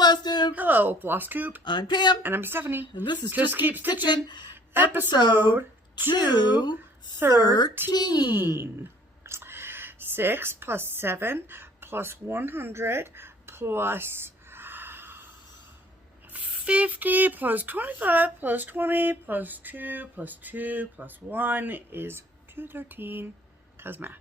FlossTube. Hello, FlossTube. I'm Pam. And I'm Stephanie. And this is Just Keep Stitching, episode 213. 6 plus 7 plus 100 plus 50 plus 25 plus 20 plus 2 plus 2 plus 1 is 213. Cause math.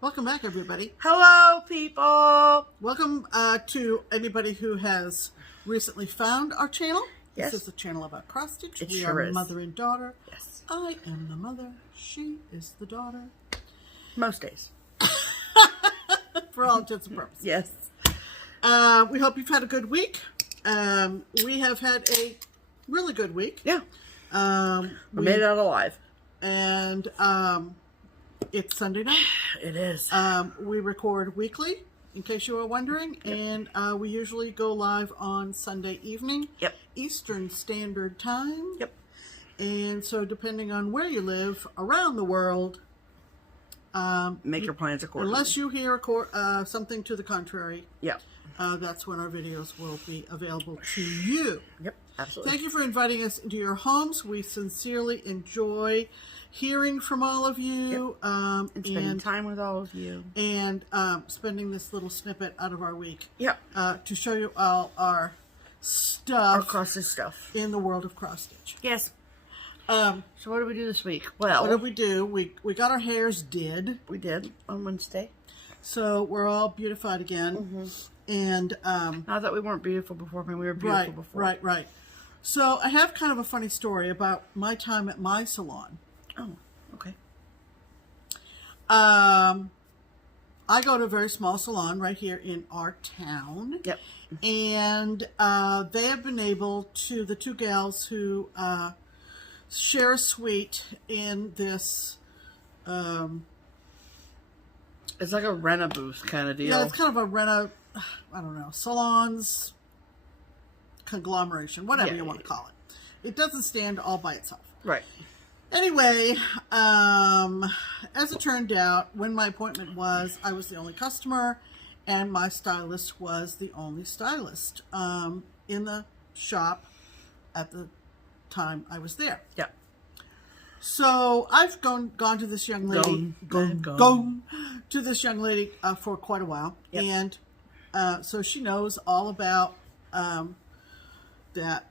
Welcome back, everybody. Hello, people. Welcome to anybody who has recently found our channel. Yes. This is a channel about cross stitch. It We sure are is. mother and daughter. Yes. I am the mother. She is the daughter. Most days. For all intents and purposes. Yes. We hope you've had a good week. We have had a really good week. Yeah. We made it out alive. And it's Sunday night. It is. We record weekly, in case you were wondering, and we usually go live on Sunday evening. Yep. Eastern Standard Time. Yep. And so depending on where you live around the world, Make your plans accordingly. unless you hear something to the contrary, Yep. that's when our videos will be available to you. Yep. Absolutely. Thank you for inviting us into your homes. We sincerely enjoy hearing from all of you. And spending time with all of you. And spending this little snippet out of our week. Yep. To show you all our stuff. Our cross-stitch stuff. In the world of cross stitch. Yes. So what did we do this week? Well, what did we do? We got our hairs did. We did on Wednesday. So we're all beautified again. Mm-hmm. And not that we weren't beautiful before, but we were beautiful before. Right. So I have kind of a funny story about my time at my salon. Oh, okay. I go to a very small salon right here in our town. Yep. And they have been able to, the two gals who share a suite in this... It's like a rent-a-booth kind of deal. Yeah, it's kind of a I don't know, salons conglomeration, whatever you want to call it. It doesn't stand all by itself. Right. Anyway, as it turned out, when my appointment was, I was the only customer, and my stylist was the only stylist in the shop at the time I was there. Yeah. So I've gone to this young lady, gone to this young lady for quite a while, and so she knows all about that.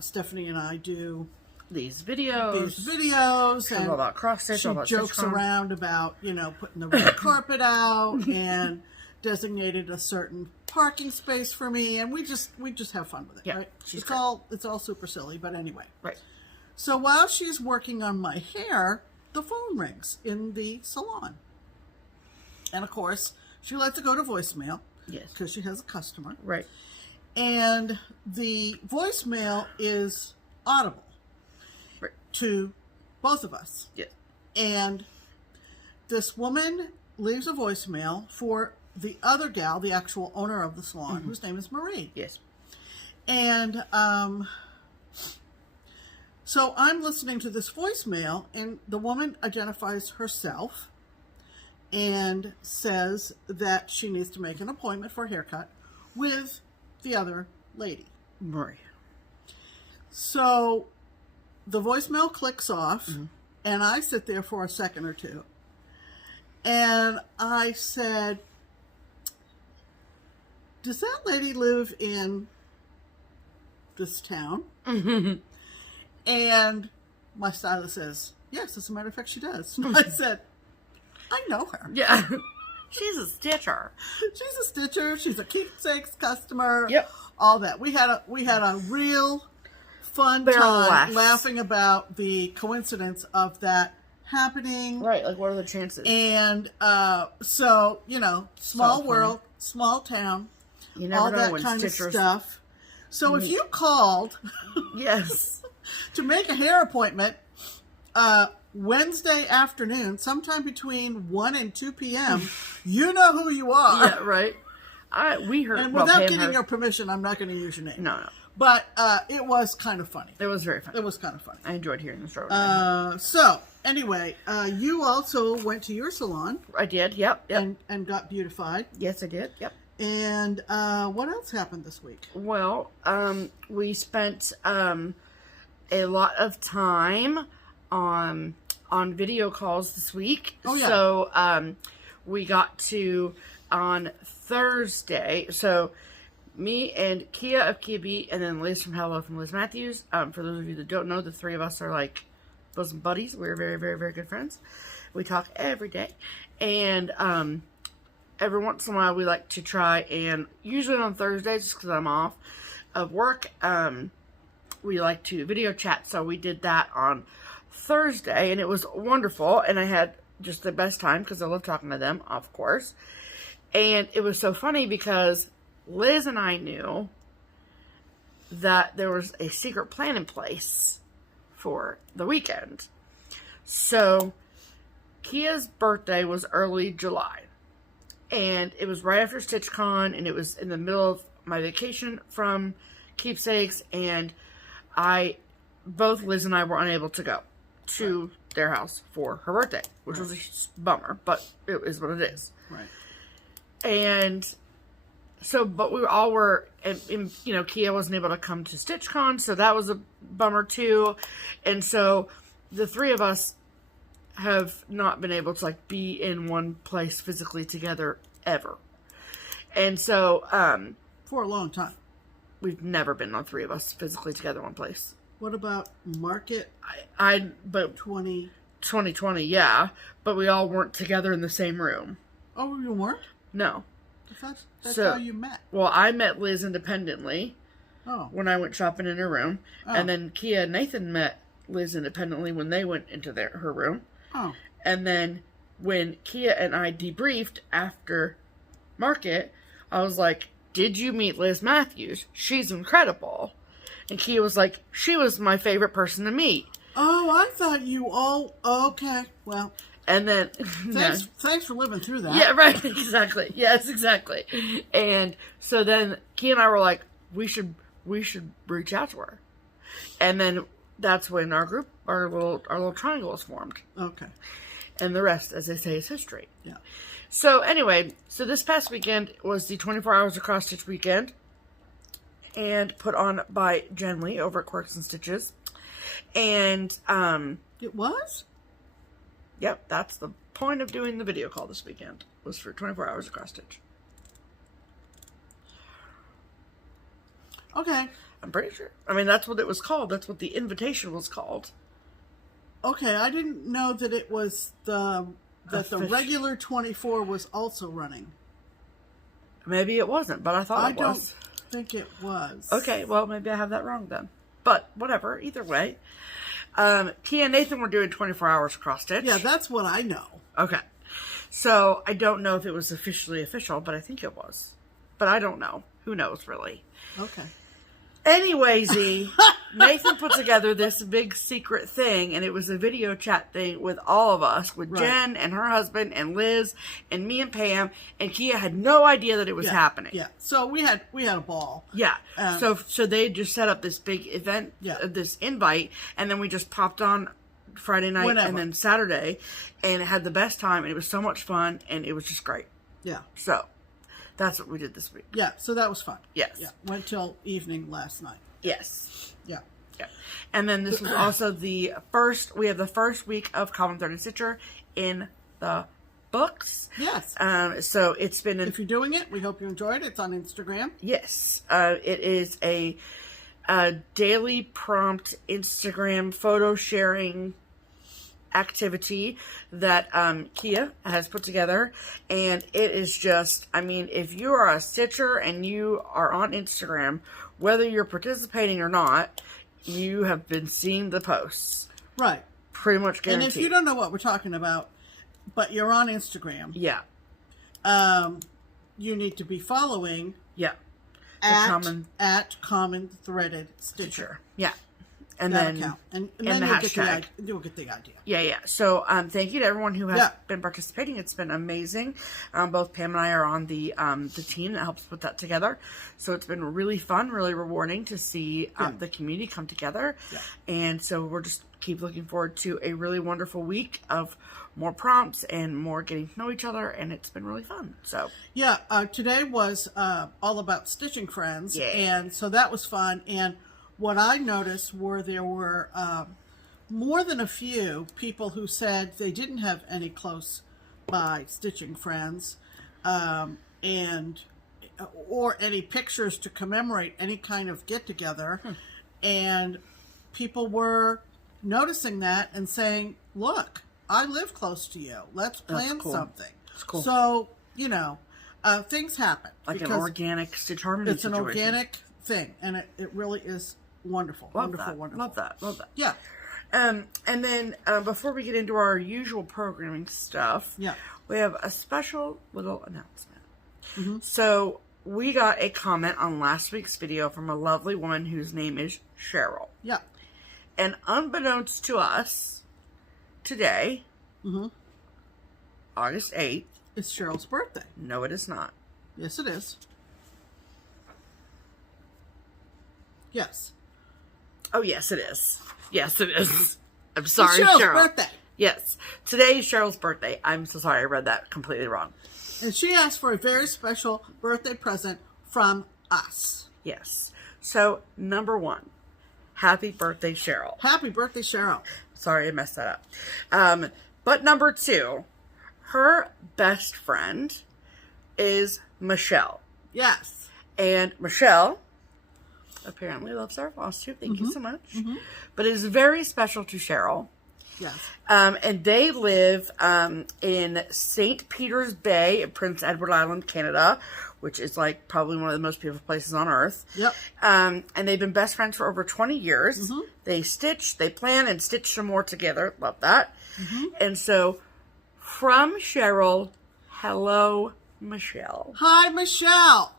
Stephanie and I do these videos, and all about cross stitch. She jokes around about putting the red carpet out and designated a certain parking space for me, and we just have fun with it. Yeah, right? It's all super silly, but anyway. Right. So while she's working on my hair, the phone rings in the salon. And of course, she lets it go to voicemail. Yes. Because she has a customer. Right. And the voicemail is audible. Right. To both of us. Yes. And this woman leaves a voicemail for the other gal, the actual owner of the salon, whose name is Marie. Yes. And, so I'm listening to this voicemail, and the woman identifies herself and says that she needs to make an appointment for a haircut with the other lady. Right. So the voicemail clicks off, and I sit there for a second or two, and I said, does that lady live in this town? And my stylist says, yes, as a matter of fact, she does. I said, I know her. Yeah. She's a stitcher. She's a stitcher. She's a Keepsakes customer. Yep. All that. We had a real fun time laughing about the coincidence of that happening. Right. Like, what are the chances? And so, small world, small town, you never all know that when kind of stitchers stuff. So if you called... Yes. to make a hair appointment Wednesday afternoon, sometime between 1 and 2 p.m., you know who you are. Yeah, right. We heard. And without getting your permission, I'm not going to use your name. No. But it was kind of funny. It was very funny. It was kind of funny. I enjoyed hearing the story. So, anyway, you also went to your salon. I did, yep. And got beautified. Yes, I did, yep. And what else happened this week? Well, we spent a lot of time on video calls this week. Oh, yeah. So we got to on Thursday. So me and Kia of Keabee, and then Liz from hellofromlizmathews. For those of you that don't know, the three of us are like bosom buddies. We're very, very, very good friends. We talk every day, and every once in a while we like to try, and usually on Thursdays, just because I'm off of work, we like to video chat. So we did that on Thursday, and it was wonderful, and I had just the best time because I love talking to them, of course. And it was so funny because Liz and I knew that there was a secret plan in place for the weekend. So Kia's birthday was early July, and it was right after StitchCon, and it was in the middle of my vacation from Keepsakes, and both Liz and I were unable to go to their house for her birthday, which was a bummer, but it is what it is. Right. And so, but we all were, and you know, Kia wasn't able to come to StitchCon, so that was a bummer too. And so the three of us have not been able to like be in one place physically together ever. And so For a long time. we've never been, all three of us, physically together in one place. What about Market But 2020? yeah, but we all weren't together in the same room. Oh, you weren't? No. That's So- how you met. Well, I met Liz independently Oh. when I went shopping in her room, Oh. and then Kia and Nathan met Liz independently when they went into her room. Oh. And then when Kia and I debriefed after Market, I was like, "Did you meet Liz Matthews? She's incredible." And Kia was like, "She was my favorite person to meet." Oh, I thought you all... Okay, well, And then thanks for living through that. yeah, right, exactly. Yes, exactly. And so then Kia and I were like, we should reach out to her. And then that's when our little triangle was formed. Okay. And the rest, as they say, is history. Yeah. So anyway, so this past weekend was the 24 Hours of Cross Stitch weekend, and put on by Jen Lee over at Quirksandstitches. And It was? yep, that's the point of doing the video call this weekend, was for 24 Hours of Cross Stitch. Okay. I'm pretty sure. I mean, that's what it was called. That's what the invitation was called. Okay, I didn't know that it was the regular 24 was also running. Maybe it wasn't, but I thought it was. I don't think it was. Okay, well, maybe I have that wrong then. But whatever, either way. Kia and Nathan were doing 24 Hours Cross Stitch. Yeah, that's what I know. Okay. So, I don't know if it was officially official, but I think it was. But I don't know. Who knows, really? Okay. Anyway, Nathan put together this big secret thing, and it was a video chat thing with all of us, with Right. Jen and her husband and Liz and me and Pam, and Kia had no idea that it was happening. Yeah. So we had a ball. Yeah. So they just set up this big event, this invite, and then we just popped on Friday night and then Saturday, and had the best time, and it was so much fun, and it was just great. Yeah. So that's what we did this week. Yeah, so that was fun. Yes. Yeah. Went till evening last night. Yes. Yeah. Yeah. And then this was also we have the first week of Common Threaded Stitcher in the books. Yes. So it's been If you're doing it, we hope you enjoyed it. It's on Instagram. Yes. It is a daily prompt Instagram photo sharing activity that Kia has put together, and it is just, I mean, if you are a stitcher and you are on Instagram, whether you're participating or not, you have been seeing the posts. Right. Pretty much guaranteed. And if you don't know what we're talking about, but you're on Instagram, yeah, you need to be following yeah, at Common Threaded Stitcher. yeah. And that then account. And and then the you'll hashtag. get the idea. Yeah. So, thank you to everyone who has Yeah. been participating. It's been amazing. Both Pam and I are on the team that helps put that together. So it's been really fun, really rewarding to see the community come together. Yeah. And so we're just keep looking forward to a really wonderful week of more prompts and more getting to know each other. And it's been really fun. So Yeah, today was all about stitching friends. Yeah. And so that was fun. And what I noticed there were more than a few people who said they didn't have any close by stitching friends or any pictures to commemorate any kind of get-together. And people were noticing that and saying, look, I live close to you. Let's plan cool. something. It's cool. So, things happen. like an organic Stitch Harmony It's situation. an organic thing, and it really is wonderful. Love Wonderful, that. wonderful. Love that. Yeah. And then before we get into our usual programming stuff, Yeah. we have a special little announcement. Mm-hmm. So we got a comment on last week's video from a lovely woman whose name is Cheryl. Yeah. And unbeknownst to us, today, August 8th, It's Cheryl's birthday. no it is not. Yes, it is. Yes. Oh, yes, it is. Yes, it is. I'm sorry, It's Cheryl's Cheryl. birthday. Yes. Today is Cheryl's birthday. I'm so sorry I read that completely wrong. And she asked for a very special birthday present from us. Yes. So, number one, happy birthday, Cheryl. Happy birthday, Cheryl. Sorry, I messed that up. But number two, her best friend is Michelle. Yes. And Michelle apparently loves our FlossTube. Thank you so much. But it is very special to Cheryl. Yes. And they live in St. Peter's Bay in Prince Edward Island, Canada, which is like probably one of the most beautiful places on earth. Yep. And they've been best friends for over 20 years. They stitch, they plan, and stitch some more together. Love that. And so, from Cheryl, hello, Michelle. Hi, Michelle.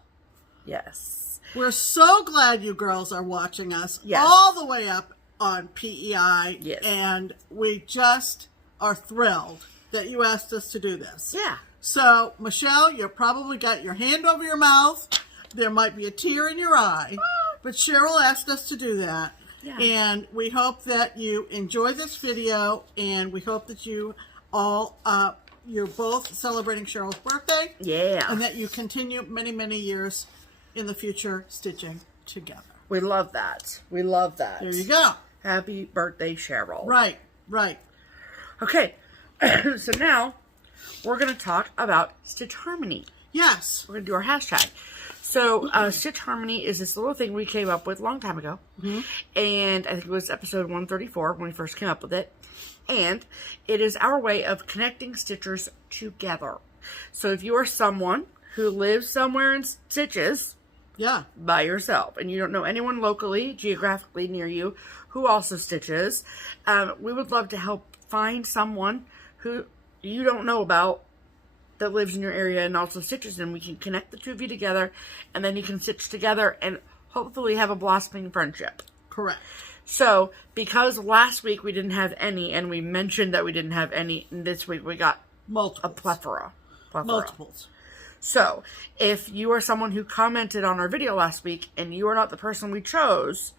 Yes. We're so glad you girls are watching us Yes. all the way up on PEI. Yes. And we just are thrilled that you asked us to do this. Yeah. So, Michelle, you probably got your hand over your mouth. There might be a tear in your eye. But Cheryl asked us to do that. Yeah. And we hope that you enjoy this video. And we hope that you all, you're both celebrating Cheryl's birthday. Yeah. And that you continue many, many years in the future stitching together. We love that. We love that. There you go. Happy birthday, Cheryl. Right, right. Okay. So now we're going to talk about Stitch Harmony. Yes. We're going to do our hashtag. So, Stitch Harmony is this little thing we came up with a long time ago. And I think it was episode 134 when we first came up with it. And it is our way of connecting stitchers together. So if you are someone who lives somewhere in stitches Yeah. by yourself and you don't know anyone locally, geographically near you who also stitches, we would love to help find someone who you don't know about that lives in your area and also stitches, and we can connect the two of you together, and then you can stitch together and hopefully have a blossoming friendship. Correct. So, because last week we didn't have any, and we mentioned that we didn't have any, and this week we got Multiples. a plethora. Multiples. So, if you are someone who commented on our video last week, and you are not the person we chose,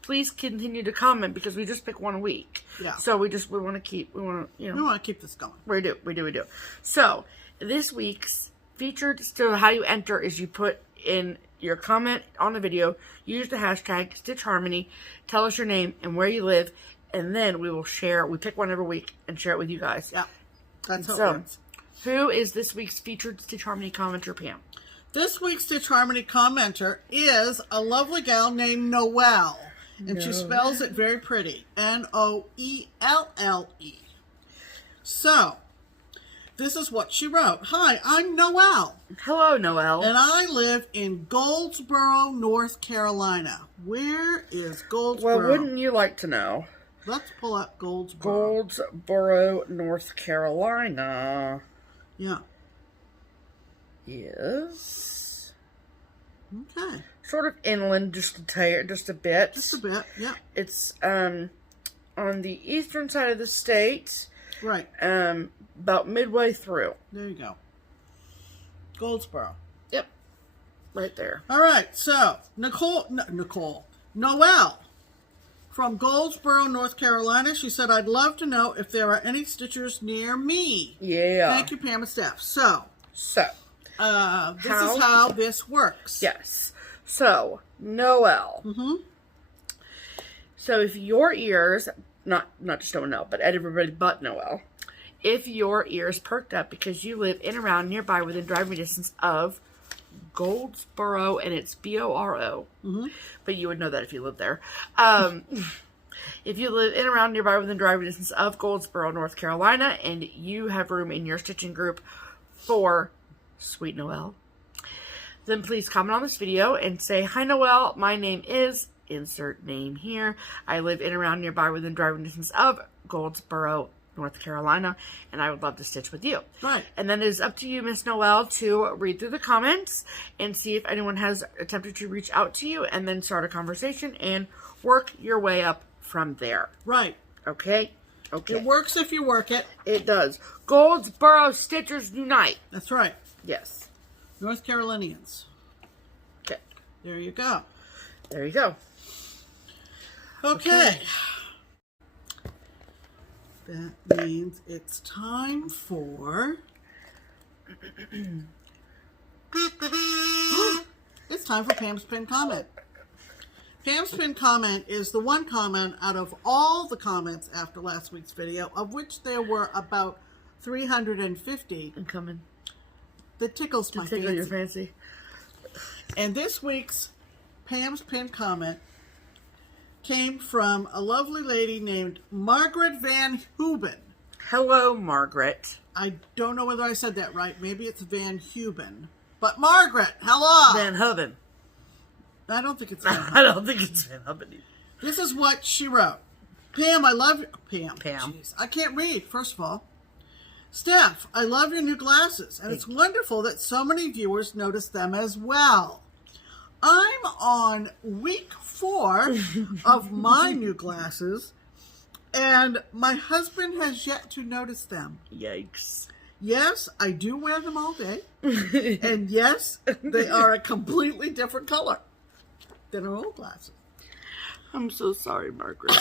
please continue to comment, because we just pick one a week. Yeah. So we want to keep, We want to keep this going. We do. So, this week's featured, so how you enter is you put in your comment on the video, use the hashtag Stitch Harmony, tell us your name and where you live, and then we will share, we pick one every week and share it with you guys. Yeah. That's how it So, works. who is this week's featured Stitch Harmony commenter, Pam? This week's Stitch Harmony commenter is a lovely gal named Noelle. And she spells it very pretty. Noelle. So, this is what she wrote. Hi, I'm Noelle. Hello, Noelle. And I live in Goldsboro, North Carolina. Where is Goldsboro? Well, wouldn't you like to know? Let's pull up Goldsboro. Goldsboro, North Carolina Yeah. is Okay. sort of inland, just a bit. Just a bit, yeah. It's on the eastern side of the state. Right. About midway through. There you go. Goldsboro. Yep. Right there. All right, so Noelle from Goldsboro, North Carolina. She said, I'd love to know if there are any stitchers near me. Yeah. Thank you, Pam and Steph. So this is how this works. Yes. So, Noelle. Mm-hmm. So if your ears, not just Noelle, but everybody but Noelle, if your ears perked up because you live in, around, nearby, within driving distance of Goldsboro, and it's B-O-R-O, but you would know that if you live there. If you live in, around, nearby, within driving distance of Goldsboro, North Carolina, and you have room in your stitching group for Sweet Noelle, then please comment on this video and say, hi Noelle, my name is, insert name here. I live in, around, nearby, within driving distance of Goldsboro, North Carolina, and I would love to stitch with you. Right. And then it is up to you, Miss Noelle, to read through the comments and see if anyone has attempted to reach out to you, and then start a conversation and work your way up from there. Right. Okay? Okay. It works if you work it. It does. Goldsboro Stitchers Unite. That's right. Yes. North Carolinians. Okay. There you go. There you go. Okay. That means it's time for... It's time for Pam's Pin Comment. Pam's Pin Comment is the one comment out of all the comments after last week's video, of which there were about 350. I'm coming. That tickles my Tickle fancy. your fancy. And this week's Pam's Pin Comment came from a lovely lady named Margaret Van Huben. Hello, Margaret. I don't know whether I said that right. Maybe it's Van Huben. But Margaret, hello! Van Huben. I don't think it's Van Huben. I don't think it's Van Huben. This is what she wrote. Pam, I love you. Pam. Jeez. I can't read, first of all. Steph, I love your new glasses, and it's wonderful that so many viewers notice them as well. I'm on week 4 of my new glasses, and my husband has yet to notice them. Yikes. Yes, I do wear them all day, and yes, they are a completely different color than our old glasses. I'm so sorry, Margaret.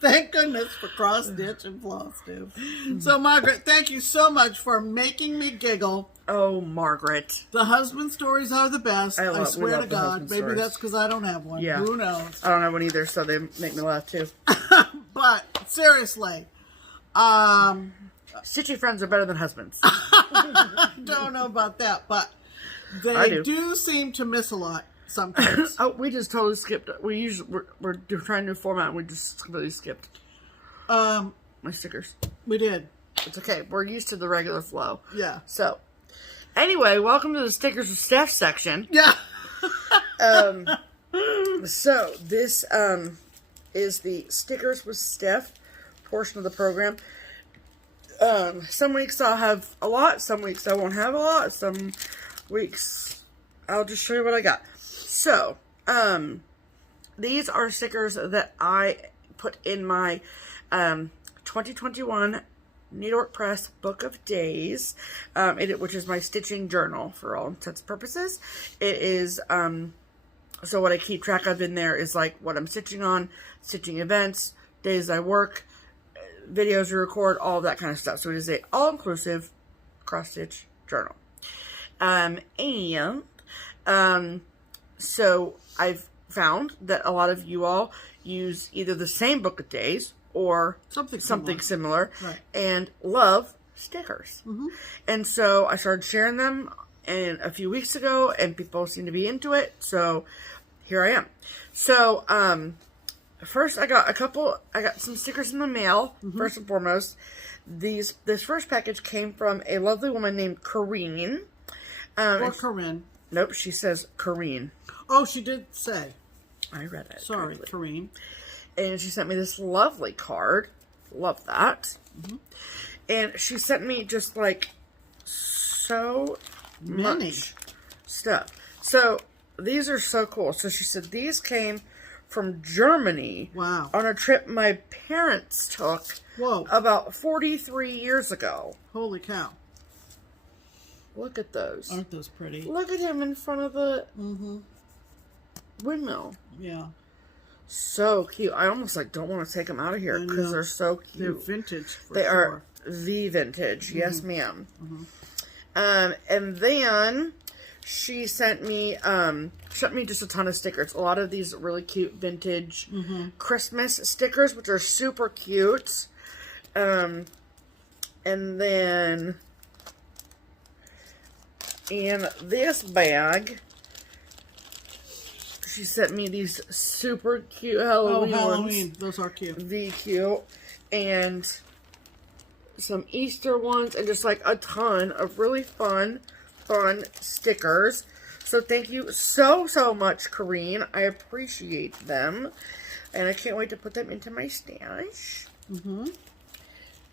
Thank goodness for cross stitch and FlossTube. So, Margaret, thank you so much for making me giggle. Oh, Margaret. The husband stories are the best. I swear to God. Maybe that's because I don't have one. Yeah. Who knows? I don't have one either, so they make me laugh too. But seriously, Stitchy friends are better than husbands. don't know about that, but they do seem to miss a lot sometimes. Oh, we just totally skipped. We're trying to format, and we just completely skipped. My stickers. We did. It's okay. We're used to the regular flow. Yeah. So, anyway, welcome to the stickers with Steph section. Yeah. So this is the stickers with Steph portion of the program. Some weeks I'll have a lot. Some weeks I won't have a lot. Some weeks I'll just show you what I got. So, these are stickers that I put in my 2021 Needlework Press Book of Days, which is my stitching journal for all intents and purposes. It is, so what I keep track of in there is like what I'm stitching on, stitching events, days I work, videos I record, all of that kind of stuff. So it is a all-inclusive cross-stitch journal. So I've found that a lot of you all use either the same book of days or something similar, right, and love stickers. And so I started sharing them a few weeks ago, and people seem to be into it. So here I am. So first I got some stickers in the mail. First and foremost, this first package came from a lovely woman named Corrine. Or Corinne. Nope, she says Corrine. Oh, she did say. I read it. Sorry, Corrine. And she sent me this lovely card. Love that. And she sent me just like so Many much stuff. So these are so cool. So she said these came from Germany. Wow. On a trip my parents took. Whoa. About 43 years ago. Holy cow. Look at those. Aren't those pretty? Look at him in front of the windmill. Yeah. So cute. I almost like don't want to take them out of here because they're so cute. They're vintage for They sure. are the vintage. Yes, ma'am. And then she sent me just a ton of stickers. A lot of these really cute vintage Christmas stickers, which are super cute. And then in this bag, she sent me these super cute Halloween ones. Those are cute. The cute. And some Easter ones. And just like a ton of really fun stickers. So thank you so much, Corrine. I appreciate them. And I can't wait to put them into my stash.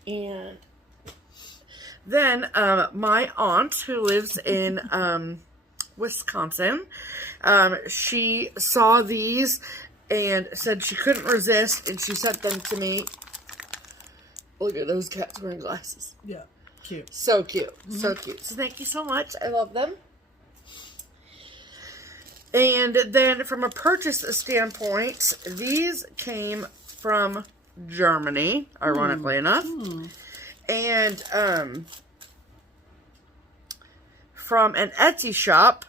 And then my aunt, who lives in Wisconsin, she saw these and said she couldn't resist, and she sent them to me. Look at those cats wearing glasses. Yeah, cute. So cute. So cute. So thank you so much. I love them. And then from a purchase standpoint, these came from Germany, ironically enough. And from an Etsy shop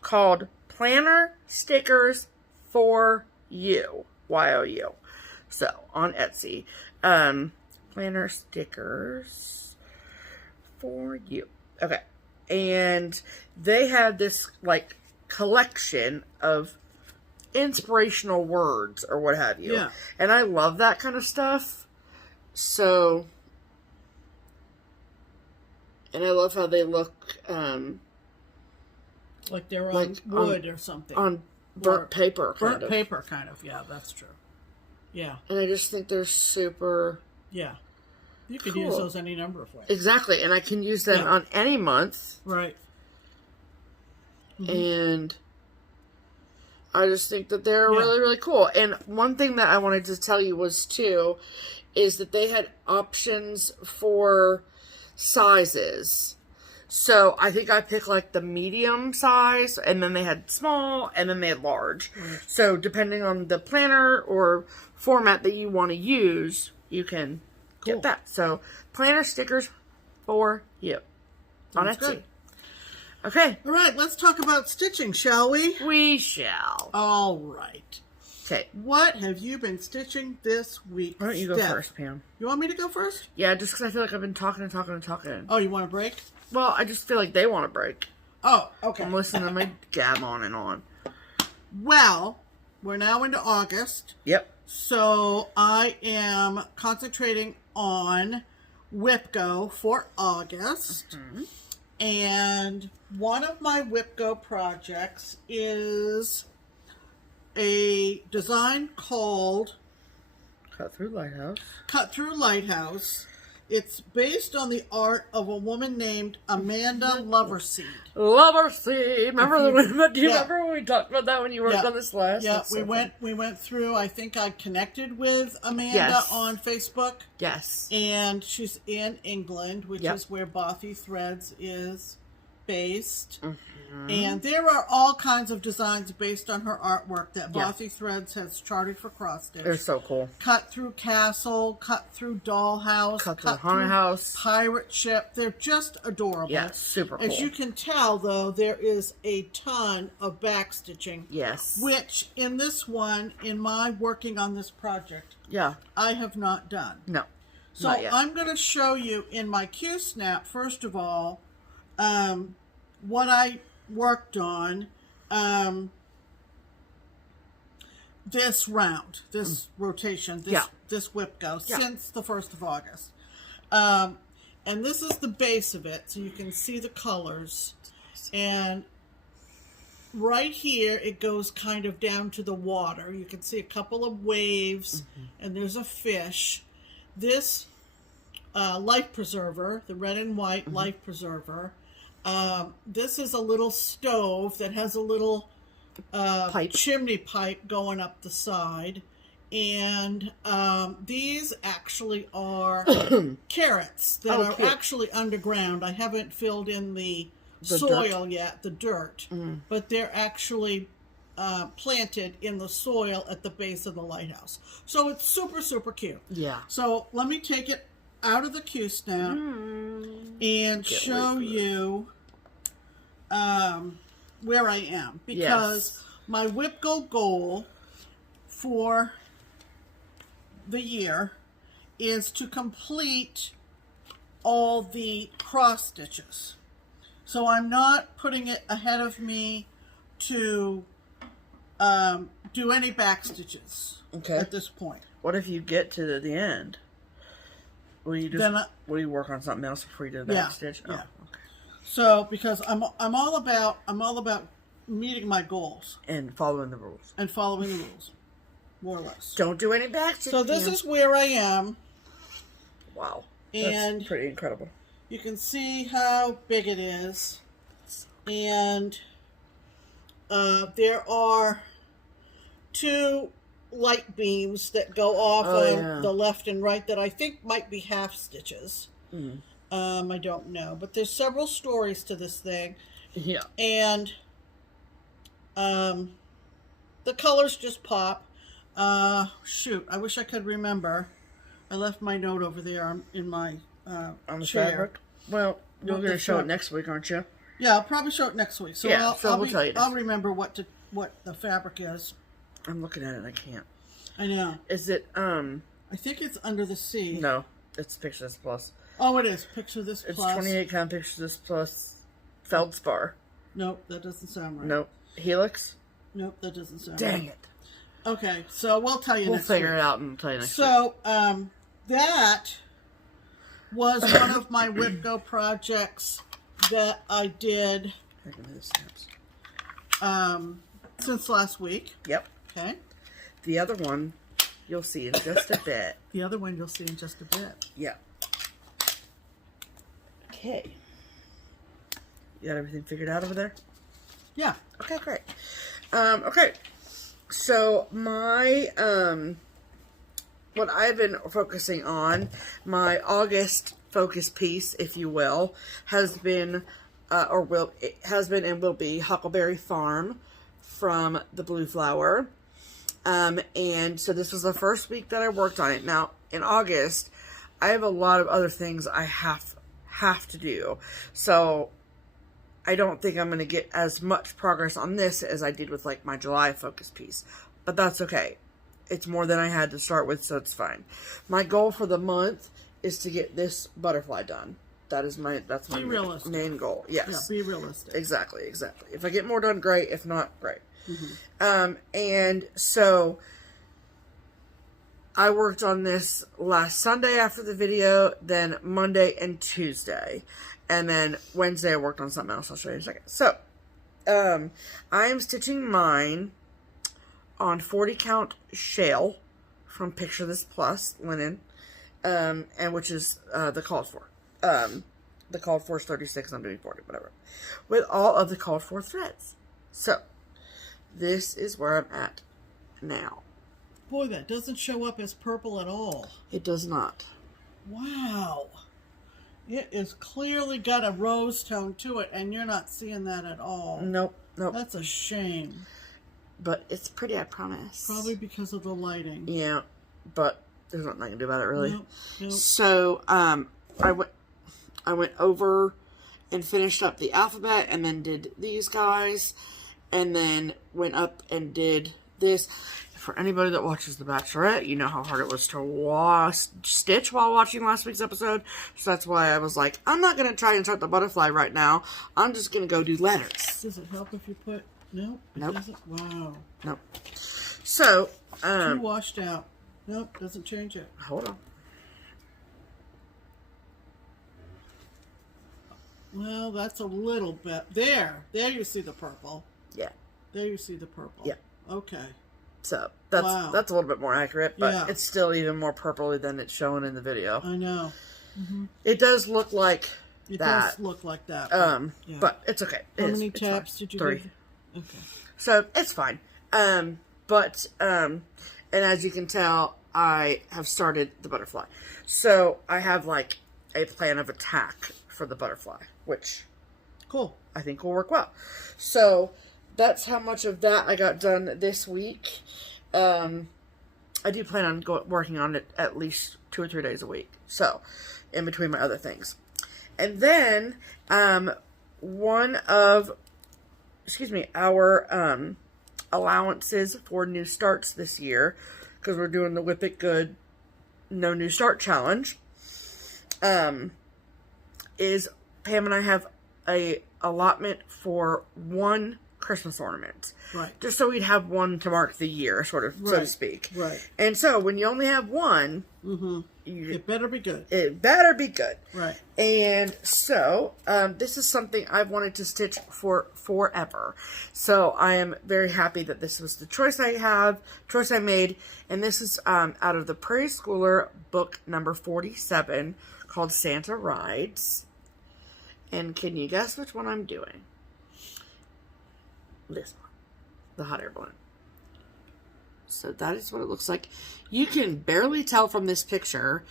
called Planner Stickers for You. Y-O-U. So, on Etsy. Planner Stickers for You. Okay. And they had this, like, collection of inspirational words or what have you. Yeah. And I love that kind of stuff. So, and I love how they look, like they're on like wood or something. on burnt paper, kind burnt of. paper, kind of. Yeah, that's true. Yeah. And I just think they're super... Yeah. You could cool. use those any number of ways. Exactly. And I can use them Yeah. on any month. Right. And I just think that they're really, really cool. And one thing that I wanted to tell you was, too, is that they had options for sizes. So I think I picked, like, the medium size, and then they had small, and then they had large. So depending on the planner or format that you want to use, you can get that. So planner stickers for you on Etsy. Good. Okay. All right, let's talk about stitching, shall we? We shall. All right. Okay. What have you been stitching this week, Why don't you go Steph? first, Pam? You want me to go first? Yeah, just because I feel like I've been talking. Oh, you want a break? Well, I just feel like they want a break. Oh, okay. I'm listening to my gab on and on. Well, we're now into August. Yep. So I am concentrating on WhipGo for August. And one of my WhipGo projects is a design called Cut Through Lighthouse. Cut Through Lighthouse. It's based on the art of a woman named Amanda Loverseed. Loverseed. Remember do you Yeah. remember when we talked about that when you worked on this last? Yeah, That's so we went through. I think I connected with Amanda Yes. on Facebook. Yes. And she's in England, which is where Bothy Threads is based. And there are all kinds of designs based on her artwork that Bothy Threads has charted for cross stitch. They're so cool. Cut Through Castle, Cut Through Dollhouse, Cut Through Haunted House, Pirate Ship. They're just adorable. Yeah, super cool. As you can tell, though, there is a ton of back stitching. Yes. Which, in this one, in my working on this project, I have not done. No. So I'm going to show you in my Q-Snap, first of all, what I worked on this round, this rotation, this WhipGo since the 1st of August. And this is the base of it, so you can see the colors. And right here, it goes kind of down to the water. You can see a couple of waves, and there's a fish. This life preserver, the red and white life preserver, this is a little stove that has a little Pipe. chimney pipe going up the side. And these actually are carrots that are cute. actually underground. I haven't filled in the soil yet, the dirt, but they're actually planted in the soil at the base of the lighthouse. So it's super, super cute. Yeah. So let me take it out of the Q snap and show you where I am. Because my whip goal for the year is to complete all the cross stitches. So I'm not putting it ahead of me to do any back stitches at this point. What if you get to the end? Will you just will you work on something else before you do the back stitch? Yeah. Oh, okay. So because I'm all about meeting my goals and following the rules. More or less. Don't do any back stitches. So this is where I am. Wow. And that's pretty incredible. You can see how big it is. And there are 2 light beams that go off on the left and right that I think might be half stitches. I don't know. But there's several stories to this thing. Yeah. And the colors just pop. Shoot, I wish I could remember. I left my note over there in my on the chair. fabric. Well, you're going to show it next week, aren't you? Yeah, I'll probably show it next week. So we'll tell you. I'll remember what the fabric is. I'm looking at it and I can't. I know. Is it I think it's Under the Sea. No, it's Picture This Plus. Oh, it is Picture This It's Plus. 28 count Picture This Plus feldspar. Nope, that doesn't sound right. Nope. Helix? Nope, that doesn't sound right. Dang it. Okay, so we'll tell you next week. We'll figure it out and tell you next week. So, that was one of my Whip Go projects that I did since last week. Yep. Okay. The other one you'll see in just a bit. The other one you'll see in just a bit. Yeah. Okay. You got everything figured out over there? Yeah. Okay, great. Okay. So my what I've been focusing on, my August focus piece, if you will, has been and will be Huckleberry Farm from the Blue Flower. And so this was the first week that I worked on it. Now in August, I have a lot of other things I have to do. So I don't think I'm going to get as much progress on this as I did with like my July focus piece, but that's okay. It's more than I had to start with, so it's fine. My goal for the month is to get this butterfly done. That's my main goal. Yes. Yeah, be realistic. Exactly. If I get more done, great. If not, great. And so I worked on this last Sunday after the video, then Monday and Tuesday. And then Wednesday I worked on something else. I'll show you in a second. So, I am stitching mine on 40 count shale from Picture This Plus linen, and which is the called for. The called for is 36. I'm doing 40, whatever, with all of the called for threads. So, this is where I'm at now. Boy, that doesn't show up as purple at all. It does not. Wow. It is clearly got a rose tone to it, and you're not seeing that at all. Nope. That's a shame. But it's pretty, I promise. Probably because of the lighting. Yeah, but there's nothing I can do about it, really. Nope. So, I went over and finished up the alphabet, and then did these guys, and then went up and did this. For anybody that watches The Bachelorette, you know how hard it was to stitch while watching last week's episode. So that's why I was like, I'm not going to try and start the butterfly right now. I'm just going to go do letters. Does it help if you put... Nope. Nope. Doesn't? Wow. Nope. So, too washed out. Nope, doesn't change it. Hold on. Well, that's a little bit... There you see the purple. Yeah. There you see the purple. Yeah. Okay. So, that's a little bit more accurate, but it's still even more purpley than it's shown in the video. I know. It does look like It that. does look like that. But it's okay. How many taps did you 3. do? Okay. So it's fine. And as you can tell, I have started the butterfly. So I have like a plan of attack for the butterfly, which Cool. I think will work well. So that's how much of that I got done this week. I do plan on working on it at least 2 or 3 days a week. So in between my other things. And then, one of, our, allowances for new starts this year, because we're doing the Whip It Good No New Start Challenge, is Pam and I have a allotment for one Christmas ornament. Right. Just so we'd have one to mark the year, sort of, so to speak. Right. And so when you only have one, it better be good. It better be good. Right. And so, this is something I've wanted to stitch for forever. So I am very happy that this was the choice I made. And this is out of the Prairie Schooler book number 47 called Santa Rides. And can you guess which one I'm doing? This one. The hot air balloon. So that is what it looks like. You can barely tell from this picture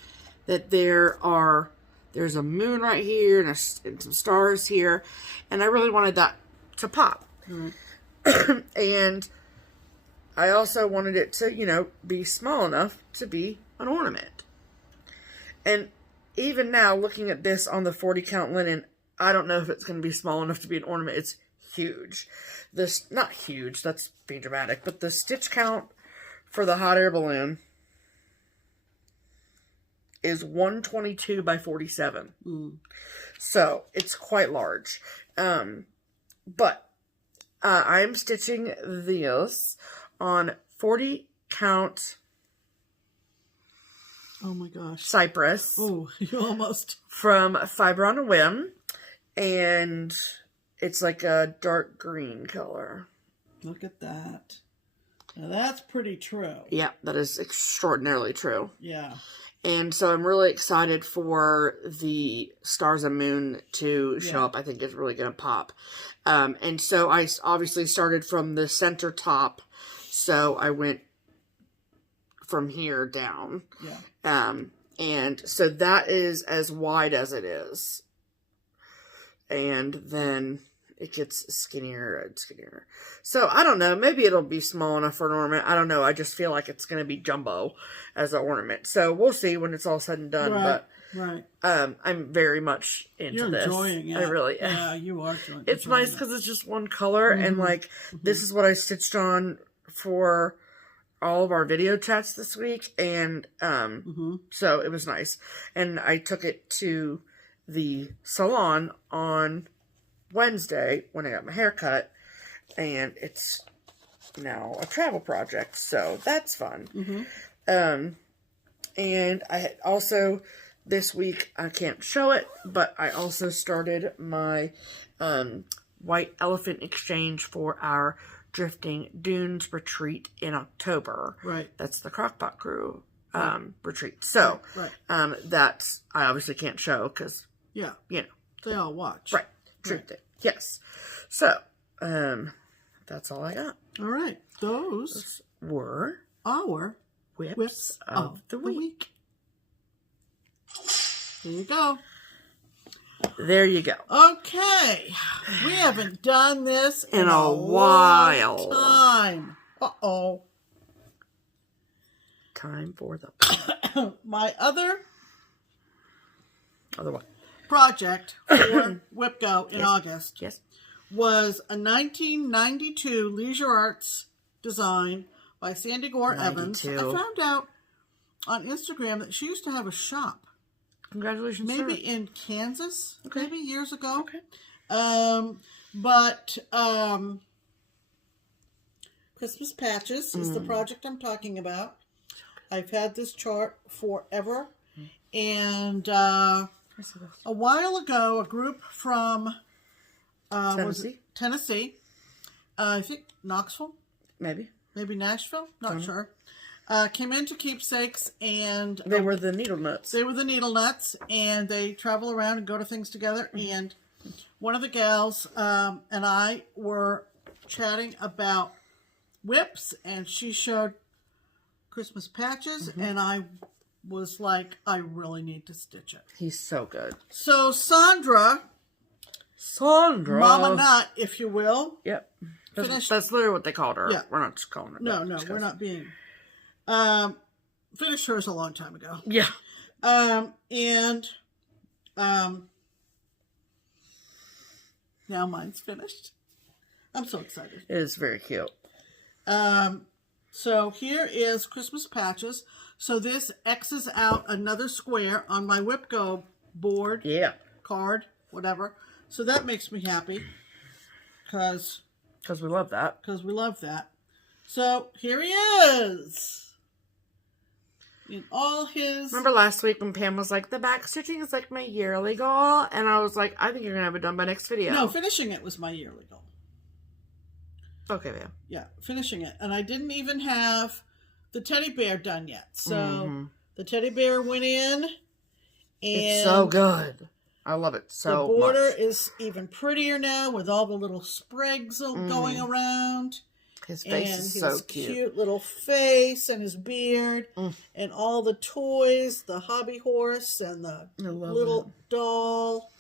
that there's a moon right here and some stars here. And I really wanted that to pop. Mm-hmm. And I also wanted it to, be small enough to be an ornament. And even now, looking at this on the 40 count linen, I don't know if it's going to be small enough to be an ornament. It's huge. Not huge, that's being dramatic, but the stitch count for the hot air balloon is 122 by 47. So it's quite large. But I'm stitching this on 40 count. Oh my gosh. Cypress. Oh, you almost. From Fiber on a Whim. And it's like a dark green color. Look at that. Now that's pretty true. Yeah, that is extraordinarily true. Yeah. And so I'm really excited for the Stars and Moon to show up. I think it's really going to pop. And so I obviously started from the center top. So I went from here down. Yeah. And so that is as wide as it is. And then it gets skinnier and skinnier. So, I don't know. Maybe it'll be small enough for an ornament. I don't know. I just feel like it's going to be jumbo as an ornament. So, we'll see when it's all said and done. Right, but right. I'm very much into this. You're enjoying it. I really am. Yeah, you are enjoying it. It's nice because it's just one color. And, like, this is what I stitched on for all of our video chats this week. And so, it was nice. And I took it to the salon on Wednesday when I got my hair cut, and it's now a travel project, so that's fun. And I had also this week, I can't show it, but I also started my white elephant exchange for our Drifting Dunes retreat in October. Right. That's the Crockpot Crew retreat. So that's I obviously can't show because they all watch. Right. True thing. Yes. So, that's all I got. All right. Those were our whips of the week. There you go. There you go. Okay. We haven't done this in a while. Long time. Uh-oh. Time for the my other one. Project for Whip Go in August was a 1992 Leisure Arts design by Sandy Gore Evans. I found out on Instagram that she used to have a shop. Congratulations, maybe in Kansas, maybe years ago. Okay. But Christmas Patches is the project I'm talking about. I've had this chart forever. And a while ago, a group from Tennessee, I think Knoxville, maybe Nashville, not sure, came into Keepsakes, and they were the Needle Nuts. They were the Needle Nuts, and they travel around and go to things together. And one of the gals and I were chatting about whips, and she showed Christmas patches, and I was like, I really need to stitch it. He's so good. So Sandra, Mama Nut, if you will. Yep. That's literally what they called her. Yeah. We're not just calling her. No, we're not being. Finished hers a long time ago. Yeah. Now mine's finished. I'm so excited. It is very cute. So here is Christmas patches. So this X's out another square on my Whip Go board. Yeah. Card, whatever. So that makes me happy. Because we love that. Because we love that. So here he is. In all his... Remember last week when Pam was like, the back stitching is like my yearly goal? And I was like, I think you're going to have it done by next video. No, finishing it was my yearly goal. Okay, Pam. Yeah, finishing it. And I didn't even have the teddy bear done yet. So the teddy bear went in. And it's so good. I love it so much. The border is even prettier now with all the little sprigs going around. His face is so cute. His cute little face and his beard and all the toys, the hobby horse and the little doll.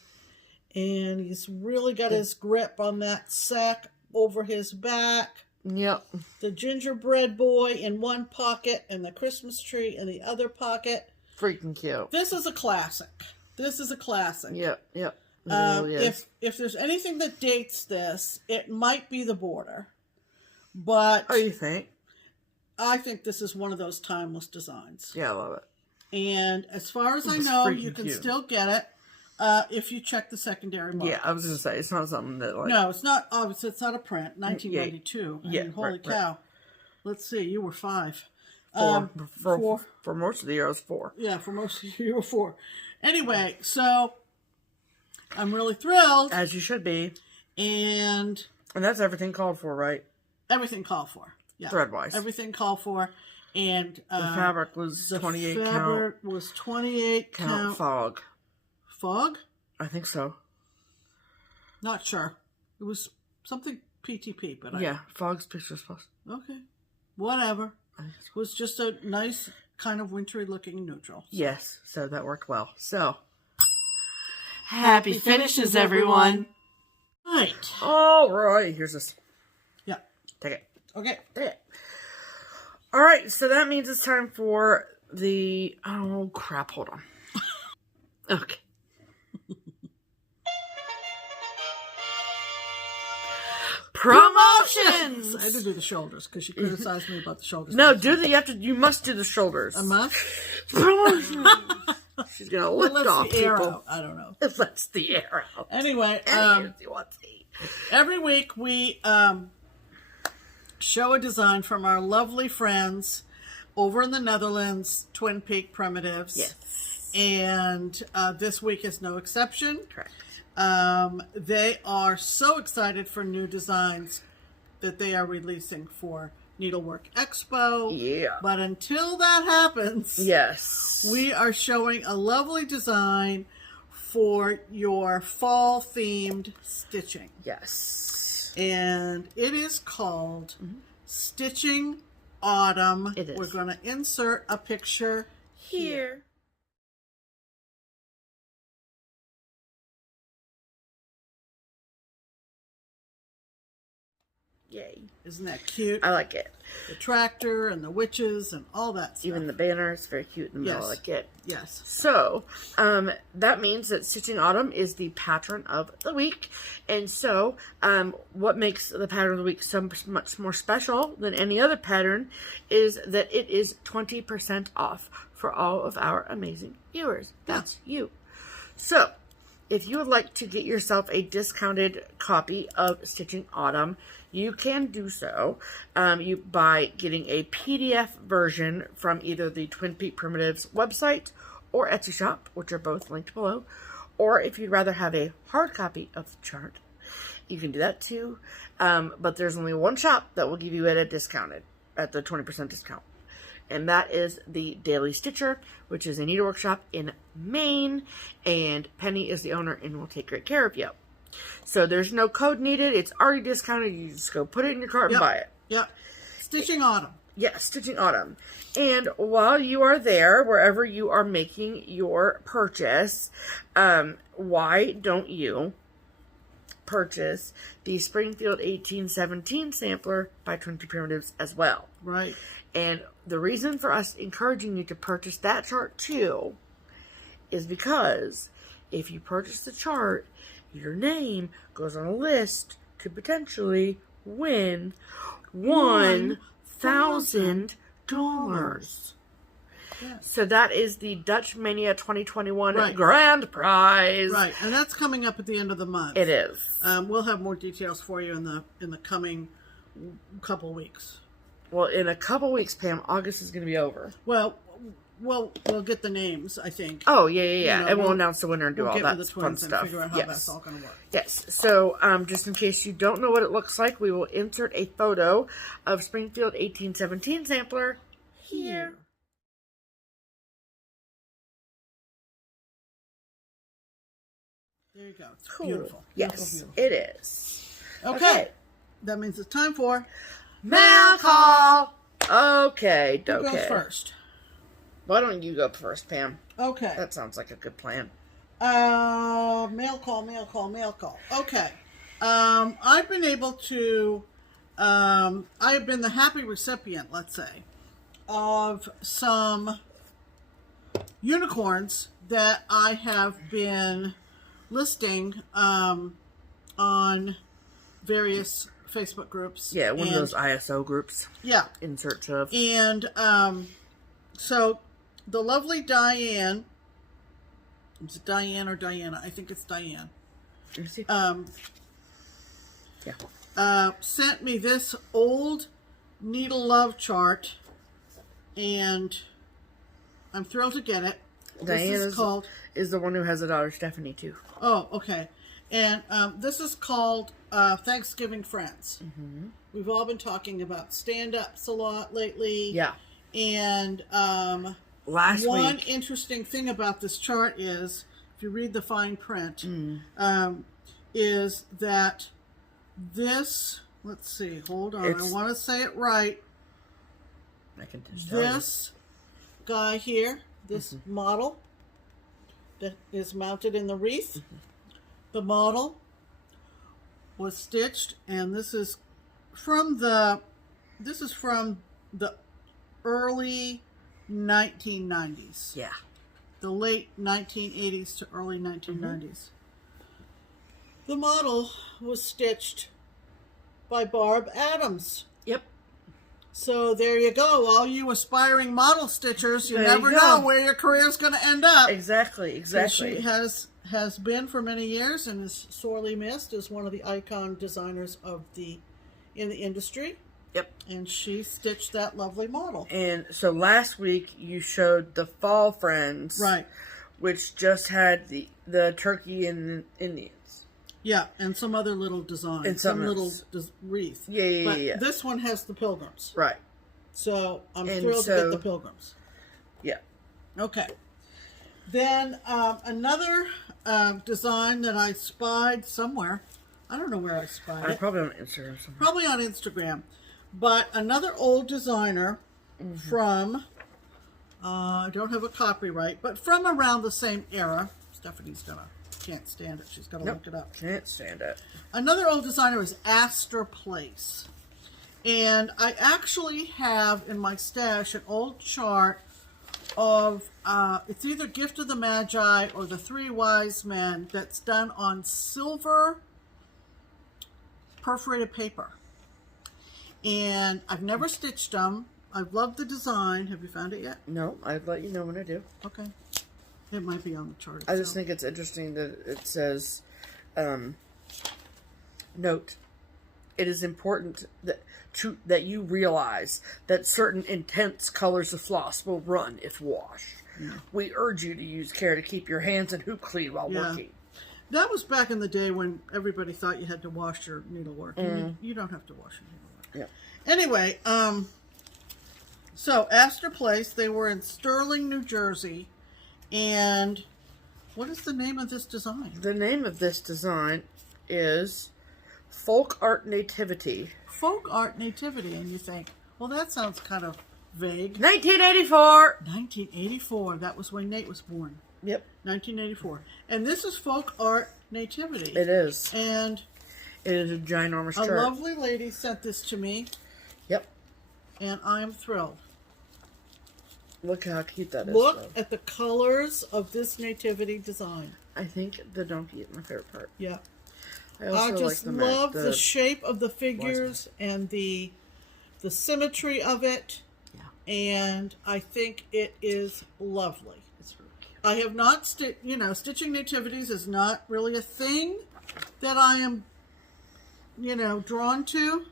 And he's really got his grip on that sack over his back. Yep. The gingerbread boy in one pocket and the Christmas tree in the other pocket. Freaking cute. This is a classic. This is a classic. Yep, yep. Really if there's anything that dates this, it might be the border. But you think? I think this is one of those timeless designs. Yeah, I love it. And as far as I know, you can still get it if you check the secondary market. Yeah, I was going to say, it's not something that like... No, it's not. Obviously, it's not a print. 1992. I mean, holy cow. Right. Let's see. You were 5. For most of the year, I was 4. Yeah, for most of the year, you were 4. Anyway, so I'm really thrilled. As you should be. And that's everything called for, right? Everything called for. Yeah. Thread-wise. Everything called for. And the fabric was 28 count. The fabric was 28 count. Fog. Fog? I think so. Not sure. It was something PTP, but Fog's Pictures Plus. Okay. Whatever. It was just a nice kind of wintry looking neutral. So. Yes, so that worked well. So, happy finishes, everyone. Right. All right. Here's this. Yeah. Take it. Okay. Take it. All right. So that means it's time for the... Oh, crap. Hold on. Okay. Promotions! I had to do the shoulders because she criticized me about the shoulders. No, you must do the shoulders. I must? Promotions! She's gonna lift off the air people. Out. I don't know. It lets the air out. Anyway, every week we show a design from our lovely friends over in the Netherlands, Twin Peak Primitives. Yes. And this week is no exception. Correct. They are so excited for new designs that they are releasing for Needlework Expo. Yeah. But until that happens, yes, we are showing a lovely design for your fall themed stitching. Yes. And it is called Stitching Autumn. It is. We're going to insert a picture here. Yay. Isn't that cute? I like it. The tractor and the witches and all that stuff. Even the banner is very cute in the middle. I like it. Yes. So, that means that Stitching Autumn is the pattern of the week. And so, what makes the pattern of the week so much more special than any other pattern is that it is 20% off for all of our amazing viewers. That's you. So, if you would like to get yourself a discounted copy of Stitching Autumn, you can do so by getting a PDF version from either the Twin Peak Primitives website or Etsy shop, which are both linked below. Or if you'd rather have a hard copy of the chart, you can do that too. But there's only one shop that will give you it at the 20% discount. And that is the Daily Stitcher, which is a needlework shop in Maine. And Penny is the owner and will take great care of you. So there's no code needed. It's already discounted. You just go put it in your cart and buy it. Yep. Stitching Autumn. Yes, Stitching Autumn. And while you are there, wherever you are making your purchase, why don't you purchase the Springfield 1817 sampler by Trinity Primitives as well? Right. And the reason for us encouraging you to purchase that chart too is because if you purchase the chart, your name goes on a list to potentially win $1,000. Yes. So that is the Dutch Mania 2021 grand prize. Right, and that's coming up at the end of the month. It is. We'll have more details for you in the coming couple weeks. Well, in a couple weeks, Pam, August is going to be over. Well, we'll get the names, I think. Oh, yeah. You know, and we'll announce the winner and do all that fun stuff. And figure out how that's all going to work. Yes. So, just in case you don't know what it looks like, we will insert a photo of Springfield 1817 sampler here. There you go. It's Cool. beautiful. Yes, Beautiful. it is. Okay. That means it's time for mail call. Okay. Who goes first? Why don't you go first, Pam? Okay. That sounds like a good plan. Mail call. Okay. I've been able to, I have been the happy recipient, let's say, of some unicorns that I have been listing on various Facebook groups. Yeah, one of those ISO groups. Yeah. In search of. And so the lovely Diane, is it Diane or Diana? I think it's Diane. Let me see. Sent me this old needle love chart, and I'm thrilled to get it. Diane is the one who has a daughter, Stephanie, too. Oh, okay. And this is called Thanksgiving Friends. Mm-hmm. We've all been talking about stand-ups a lot lately. Yeah. And one interesting thing about this chart is, if you read the fine print, is that this, let's see, hold on, I want to say it right. I can just tell this guy here, this model that is mounted in the wreath, the model was stitched, and this is from the early 1990s. Yeah. The late 1980s to early 1990s. The model was stitched by Barb Adams. Yep. So there you go. All you aspiring model stitchers, you never know where your career is going to end up. Exactly. She has been for many years and is sorely missed as one of the icon designers in the industry. Yep. And she stitched that lovely model. And so last week you showed the Fall Friends. Right. Which just had the turkey and Indians. Yeah, and some other little design. And some little wreath. Yeah. This one has the pilgrims. Right. So I'm thrilled to get the pilgrims. Yeah. Okay. Then another design that I spied somewhere. I don't know where I spied it. Probably on Instagram somewhere. Probably on Instagram. But another old designer from, I don't have a copyright, but from around the same era. Stephanie's can't stand it. She's got to look it up. Can't stand it. Another old designer is Astor Place. And I actually have in my stash an old chart of, it's either Gift of the Magi or the Three Wise Men that's done on silver perforated paper. And I've never stitched them. I've loved the design. Have you found it yet? No, I'd let you know when I do. Okay. It might be on the chart itself. I just think it's interesting that it says, note, it is important that you realize that certain intense colors of floss will run if washed. Yeah. We urge you to use care to keep your hands and hoop clean while working. That was back in the day when everybody thought you had to wash your needlework. You don't have to wash your needlework. Yeah. Anyway, so Astor Place, they were in Sterling, New Jersey. And what is the name of this design? The name of this design is Folk Art Nativity. Folk Art Nativity, and you think, well, that sounds kind of vague. 1984. 1984. That was when Nate was born. Yep. 1984. And this is Folk Art Nativity. It is. And it is a ginormous chart. A lovely lady sent this to me. Yep. And I am thrilled. Look how cute that is. Look at the colors of this nativity design. I think the donkey is my favorite part. Yeah. I just love the shape of the figures and the symmetry of it. Yeah. And I think it is lovely. It's really cute. I have not, stitching nativities is not really a thing that I am, drawn to.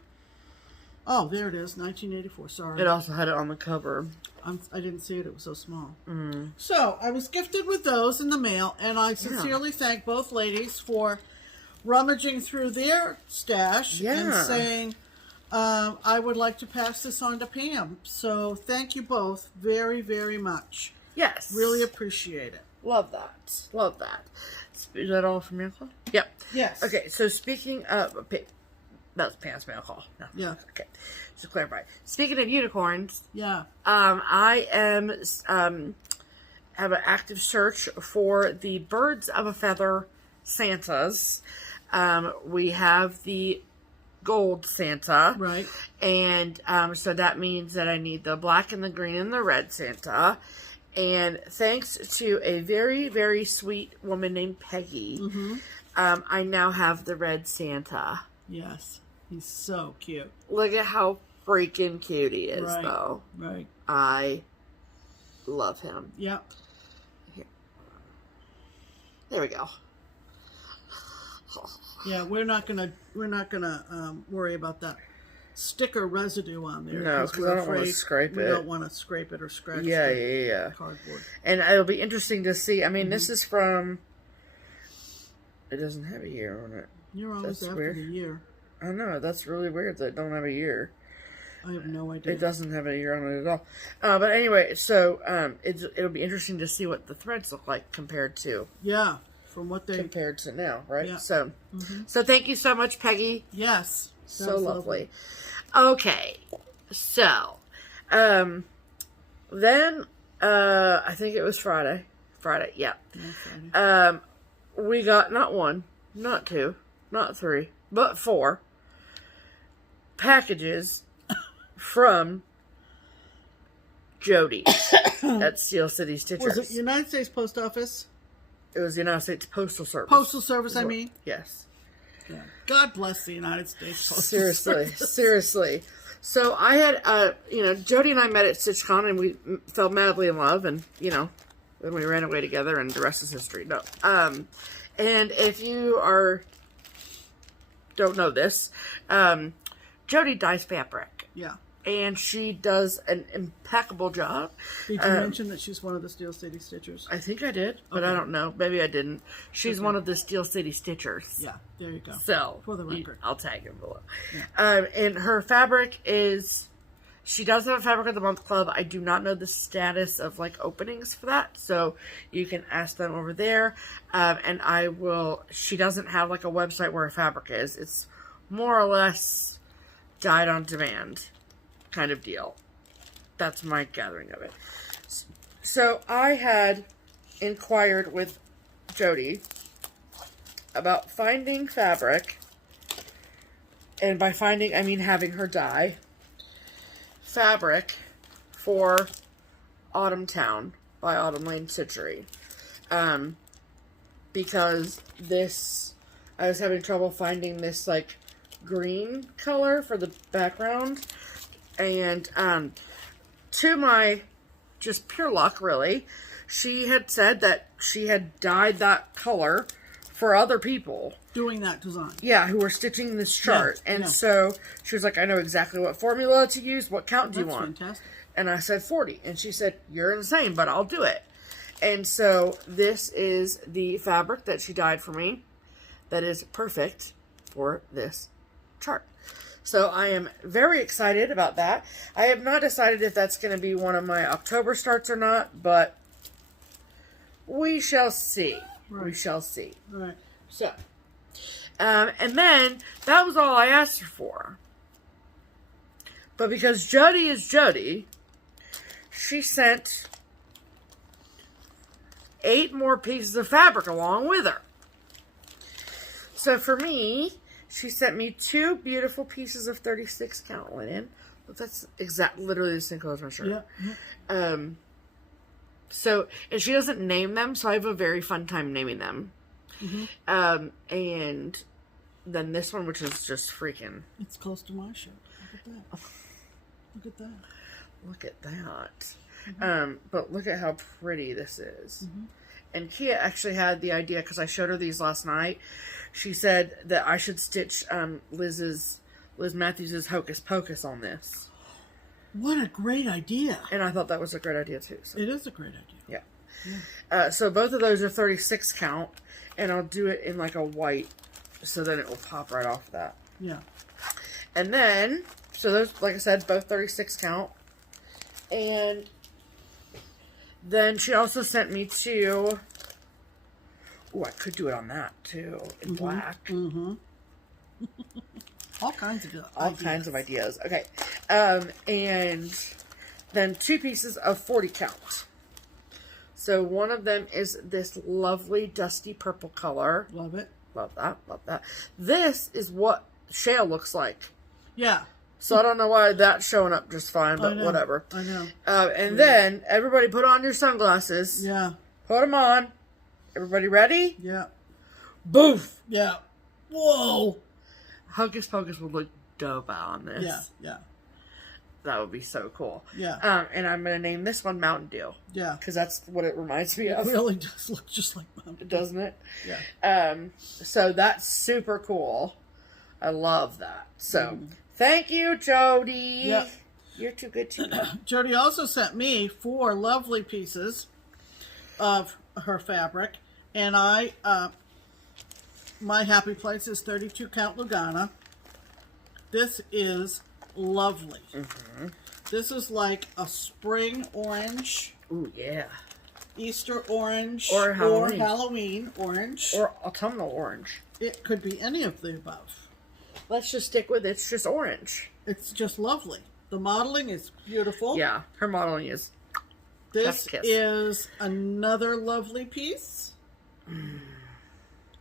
Oh, there it is, 1984, sorry. It also had it on the cover. I didn't see it, it was so small. Mm. So, I was gifted with those in the mail, and I sincerely thank both ladies for rummaging through their stash and saying, I would like to pass this on to Pam. So, thank you both very, very much. Yes. Really appreciate it. Love that. Love that. Is that all from your call? Yep. Yes. Okay, so speaking of... That was Pam's mail call. No. Yeah. Okay. Just to clarify. Speaking of unicorns... Yeah. I am... have an active search for the Birds of a Feather Santas. We have the gold Santa. Right. And so that means that I need the black and the green and the red Santa. And thanks to a very, very sweet woman named Peggy, I now have the red Santa. Yes. He's so cute. Look at how freaking cute he is, though. Right. I love him. Yep. Here. There we go. Yeah, we're not gonna worry about that sticker residue on there. No, because I don't want to scrape it. We don't want to scrape it or scratch the cardboard. And it'll be interesting to see. I mean, this is from... It doesn't have a year on it. You're almost after the year. I know, that's really weird that it don't have a year. I have no idea. It doesn't have a year on it at all. But anyway, so it'll be interesting to see what the threads look like compared to... Yeah, from what they... Compared to now, right? Yeah. So, so thank you so much, Peggy. Yes. So lovely. Okay, so, then, I think it was Friday. Friday, yeah. Friday. We got not one, not two, not three, but 4 packages from Jody at Steel City Stitchers. Was it United States Post Office? It was the United States Postal Service. Postal Service, I mean? Yes. Yeah. God bless the United States Postal Service. Seriously. So I had, Jody and I met at StitchCon and we fell madly in love and, then we ran away together and the rest is history. No. And if you don't know this, Jody dyes fabric. Yeah. And she does an impeccable job. Did you mention that she's one of the Steel City Stitchers? I think I did, but I don't know. Maybe I didn't. She's one of the Steel City Stitchers. Yeah, there you go. So, for the record. I'll tag him below. Yeah. And her fabric is... She does have a Fabric of the Month Club. I do not know the status of, openings for that. So, you can ask them over there. And I will... She doesn't have, a website where her fabric is. It's more or less dyed on demand kind of deal. That's my gathering of it. So I had inquired with Jody about finding fabric, and by finding I mean having her dye fabric for Autumn Town by Autumn Lane Stitchery, because I was having trouble finding this green color for the background. And to my just pure luck, really, she had said that she had dyed that color for other people. Doing that design. Yeah, who were stitching this chart. Yeah, and so she was like, I know exactly what formula to use. What count do you want? That's fantastic. And I said 40. And she said, you're insane, but I'll do it. And so this is the fabric that she dyed for me that is perfect for this chart. So I am very excited about that. I have not decided if that's going to be one of my October starts or not, but we shall see. Right. We shall see. Right. So, And then that was all I asked her for. But because Jody is Jody, she sent 8 more pieces of fabric along with her. So for me, she sent me 2 beautiful pieces of 36 count linen. But that's literally the same color as my shirt. Yeah. So, and she doesn't name them, so I have a very fun time naming them. Mm-hmm. And then this one, which is just freaking. It's close to my shirt. Look at that. Look at that. Look at that. Mm-hmm. But look at how pretty this is. Mm-hmm. And Kia actually had the idea, because I showed her these last night. She said that I should stitch Liz Matthews' Hocus Pocus on this. What a great idea. And I thought that was a great idea too. So. It is a great idea. Yeah. So both of those are 36 count. And I'll do it in like a white. So then it will pop right off that. Yeah. And then, so those, like I said, both 36 count. And then she also sent me 2. Oh, I could do it on that too, in black. Mm-hmm. All kinds of ideas. Okay. And then 2 pieces of 40 count. So one of them is this lovely dusty purple color. Love it. Love that. Love that. This is what shale looks like. Yeah. So I don't know why that's showing up just fine, but whatever. I know. And then everybody put on your sunglasses. Yeah. Put them on. Everybody ready? Yeah. Boof. Yeah. Whoa. Hocus Pocus would look dope out on this. Yeah. Yeah. That would be so cool. Yeah. And I'm going to name this one Mountain Dew. Yeah. Because that's what it reminds me of. It really does look just like Mountain Dew. Doesn't it? Yeah. So that's super cool. I love that. So, thank you, Jody. Yep. You're too good to me. Jody also sent me 4 lovely pieces of her fabric. And my happy place is 32 count Lugana. This is lovely. Mm-hmm. This is like a spring orange. Ooh, yeah. Easter orange. Or Halloween. Or Halloween orange. Or autumnal orange. It could be any of the above. Let's just stick with it's just orange. It's just lovely. The modeling is beautiful. Yeah, her modeling is This is another lovely piece.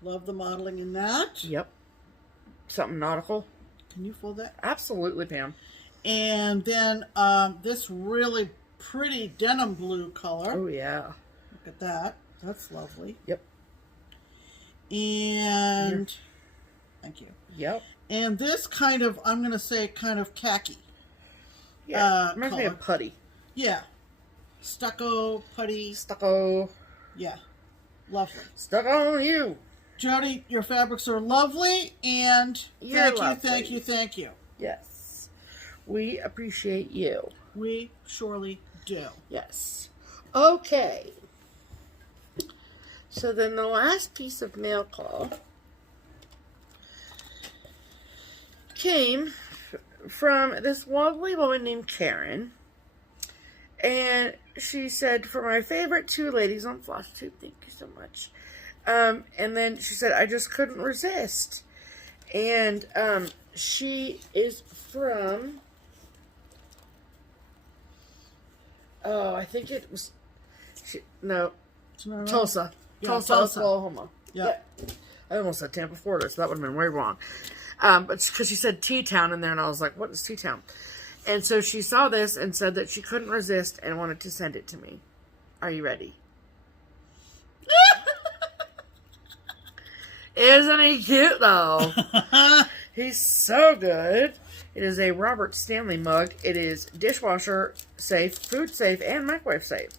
Love the modeling in that. Yep. Something nautical. Can you fold that? Absolutely, Pam. And then this really pretty denim blue color. Oh, yeah. Look at that. That's lovely. Yep. And thank you. Yep. And this kind of, I'm going to say kind of khaki. Yeah. Reminds me of putty. Yeah. Stucco, putty. Stucco. Yeah. Lovely. Stuck on you. Jody, your fabrics are lovely, and thank you. Yes. We appreciate you. We surely do. Yes. Okay. So then the last piece of mail call came from this lovely woman named Karen. And she said, for my favorite 2 ladies on FlossTube, thank you so much. And then she said, I just couldn't resist. And she is from, I think it was, Tulsa. Yeah, Tulsa, Oklahoma. Yep. Yeah. I almost said Tampa, Florida, so that would have been way wrong. But because she said T-Town in there, and I was like, what is T-Town? And so she saw this and said that she couldn't resist and wanted to send it to me. Are you ready? Isn't he cute, though? He's so good. It is a Robert Stanley mug. It is dishwasher safe, food safe, and microwave safe.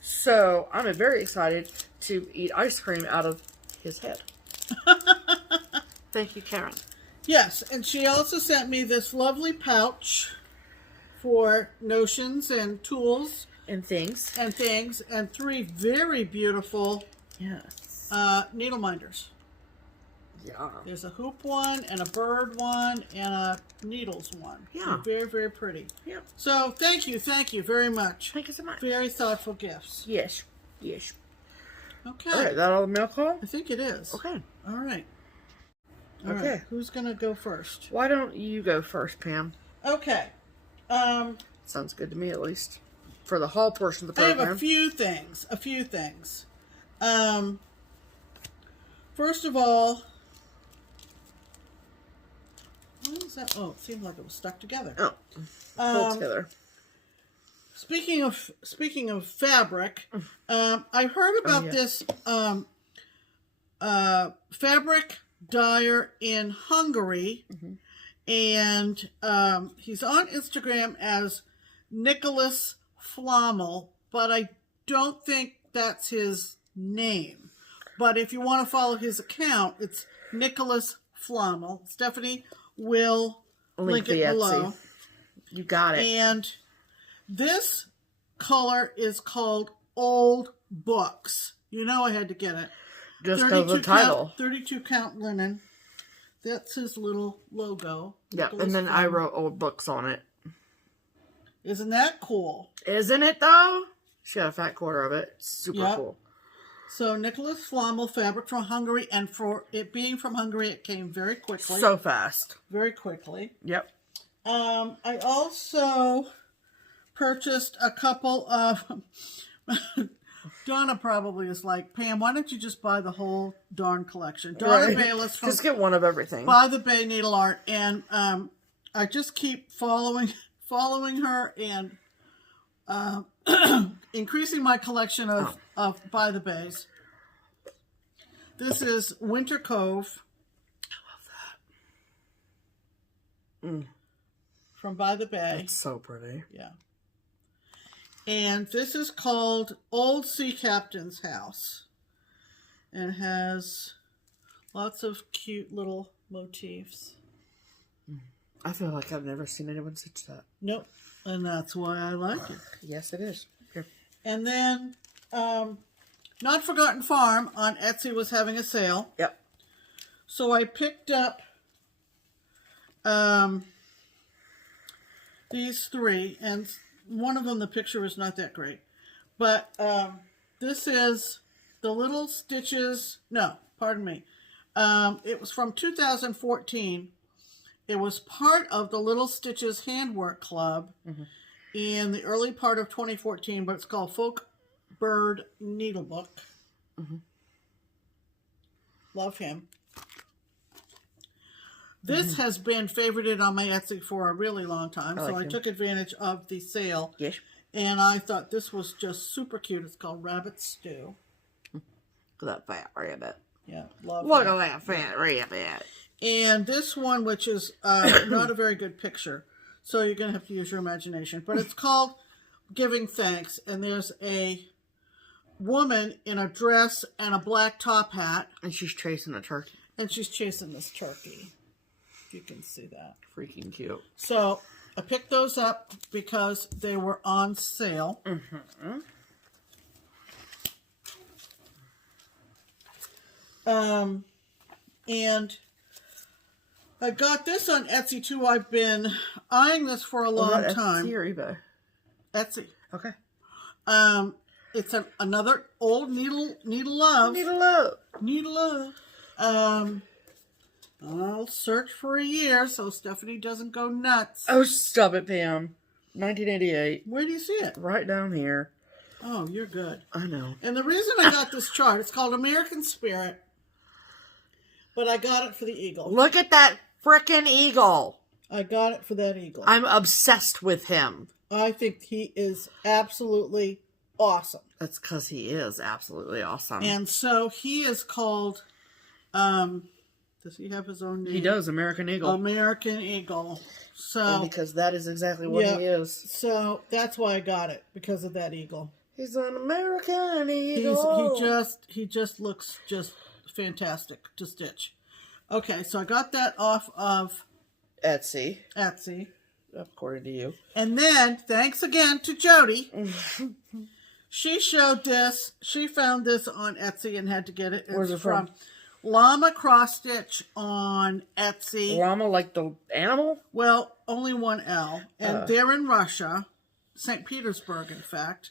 So I'm very excited to eat ice cream out of his head. Thank you, Karen. Yes, and she also sent me this lovely pouch for notions and tools. And things. And 3 very beautiful needle minders. Yeah. There's a hoop one, and a bird one, and a needles one. Yeah. They're very, very pretty. Yeah. So, thank you very much. Thank you so much. Very thoughtful gifts. Yes. Yes. Okay. All right, that all the mail call? I think it is. Okay. All right. All Okay. right, who's going to go first? Why don't you go first, Pam? Okay. Sounds good to me, at least. For the haul portion of the I program. have a few things. First of all, what is that? Oh, it seemed like it was stuck together. Oh, pull together. Speaking of fabric, I heard about this fabric dyer in Hungary, and he's on Instagram as Nicholas Flommel, but I don't think that's his name. But if you want to follow his account, it's Nicholas Flommel. Stephanie will link it below. You got it. And this color is called Old Books. You know I had to get it. Just because of the title. 32 count linen. That's his little logo. Yeah, Nicholas and then Flommel. I wrote Old Books on it. Isn't that cool? Isn't it, though? She got a fat quarter of it. Super cool. So, Nicholas Flommel, fabric from Hungary, and for it being from Hungary, it came very quickly. So fast. Very quickly. Yep. I also purchased a couple of... Donna probably is like, Pam, why don't you just buy the whole darn collection? Donna Bayless from Just get one of everything. By the Bay Needle Art. And I just keep following her and increasing my collection of By the Bays. This is Winter Cove. I love that. From By the Bay. It's so pretty. Yeah. And this is called Old Sea Captain's House. And it has lots of cute little motifs. I feel like I've never seen anyone stitch that. Nope. And that's why I like it. Yes, it is. Here. And then Not Forgotten Farm on Etsy was having a sale. Yep. So I picked up these three, and one of them, the picture is not that great. But this is the Little Stitches. No, pardon me. It was from 2014. It was part of the Little Stitches Handwork Club in the early part of 2014, but it's called Folk Bird Needlebook. Love him. This has been favorited on my Etsy for a really long time, so I took advantage of the sale. Yes. And I thought this was just super cute. It's called Rabbit Stew. Look at that fat rabbit. Yeah, love Look that. at that fat rabbit. And this one, which is not a very good picture, so you're going to have to use your imagination. But it's called Giving Thanks, and there's a woman in a dress and a black top hat. And she's chasing a turkey. And she's chasing this turkey. If you can see that. Freaking cute. So I picked those up because they were on sale. And I got this on Etsy too. I've been eyeing this for a long time. Etsy or eBay? Etsy. Okay. It's another old needle love. Needle love. I'll search for a year so Stephanie doesn't go nuts. Oh, stop it, Pam. 1988. Where do you see it? Right down here. Oh, you're good. I know. And the reason I got this chart, it's called American Spirit, but I got it for the eagle. Look at that frickin' eagle. I got it for that eagle. I'm obsessed with him. I think he is absolutely awesome. That's because he is absolutely awesome. And so he is called, does he have his own name? He does, American Eagle. American Eagle. So And because that is exactly what he is. So that's why I got it, because of that eagle. He's an American Eagle. He just looks just fantastic to stitch. Okay, so I got that off of Etsy. According to you. And then, thanks again to Jody. She showed this. She found this on Etsy and had to get it. Where's it from? Llama Cross Stitch on Etsy. Llama, like the animal? Well, only one L. And they're in Russia. St. Petersburg, in fact.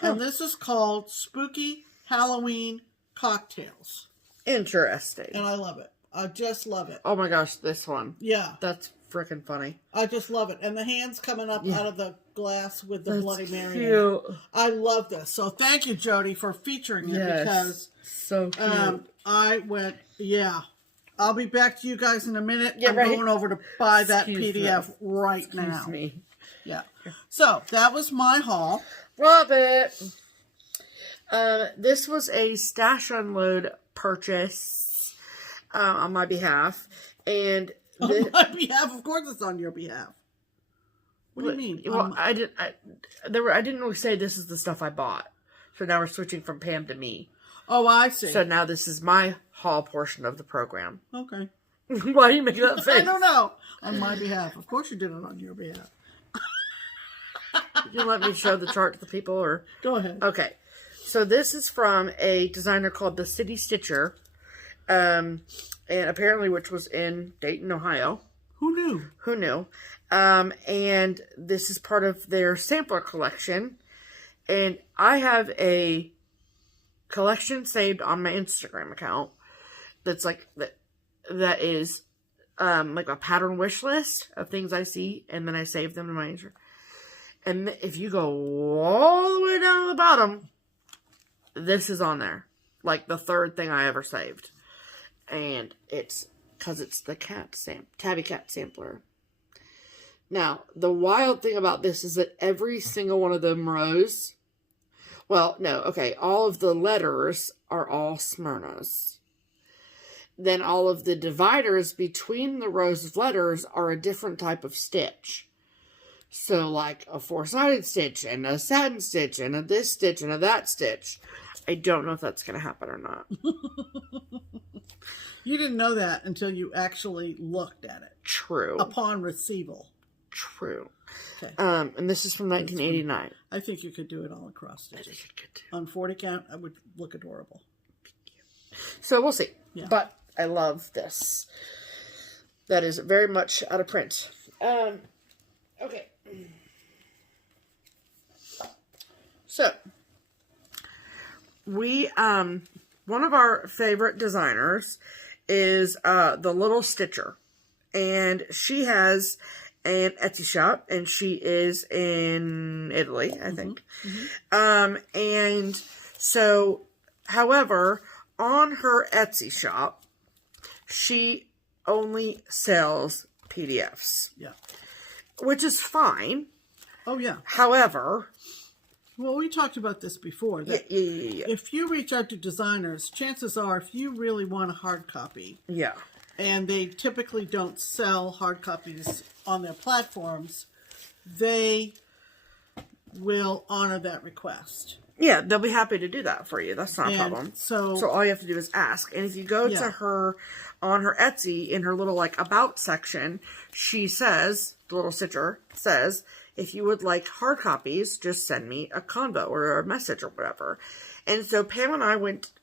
And this is called Spooky Halloween Cocktails. Interesting. And I love it. I just love it. Oh my gosh, this one. Yeah. That's freaking funny. I just love it. And the hands coming up out of the glass with the Bloody Mary. Cute. I love this. So thank you, Jody, for featuring it because so cute. I went, yeah. I'll be back to you guys in a minute. Yeah, I'm right. going over to buy that Excuse PDF me. right now. Excuse me. Yeah. So that was my haul. Love it. This was a stash unload purchase on my behalf. And On my behalf, of course it's on your behalf. What do you mean? Well, I didn't really say this is the stuff I bought. So now we're switching from Pam to me. Oh, I see. So now this is my haul portion of the program. Okay. Why are you making that face? I don't know. On my behalf. Of course you did it on your behalf. You let me show the chart to the people, or Go ahead. okay. So this is from a designer called the City Stitcher, and apparently which was in Dayton, Ohio. Who knew? Who knew? And this is part of their sampler collection, and I have a collection saved on my Instagram account that's like that is like a pattern wish list of things I see, and then I save them to my Instagram. And if you go all the way down to the bottom, this is on there. Like the third thing I ever saved. And it's because it's the tabby cat sampler. Now, the wild thing about this is that every single one of them rows, well, no, okay, all of the letters are all Smyrnas. Then all of the dividers between the rows of letters are a different type of stitch. So, like a four-sided stitch, and a satin stitch, and a this stitch, and a that stitch. I don't know if that's going to happen or not. You didn't know that until you actually looked at it. True. Upon receival. True. Okay. And this is from 1989. I think you could do it all across I stitches. think I could too. On 40 count, I would look adorable. So, we'll see. Yeah. But I love this. That is very much out of print. Okay. So, we, one of our favorite designers is, the Little Stitcher. And she has an Etsy shop, and she is in Italy, I think. And so, however, on her Etsy shop, she only sells PDFs. Yeah. Which is fine. Oh, yeah. However, Well, we talked about this before. That yeah. If you reach out to designers, chances are if you really want a hard copy, Yeah. and they typically don't sell hard copies on their platforms, they will honor that request. Yeah, they'll be happy to do that for you. That's not a problem. So all you have to do is ask. And if you go to her on her Etsy, in her little like about section, she says, the Little Stitcher says, if you would like hard copies, just send me a convo or a message or whatever. And so Pam and I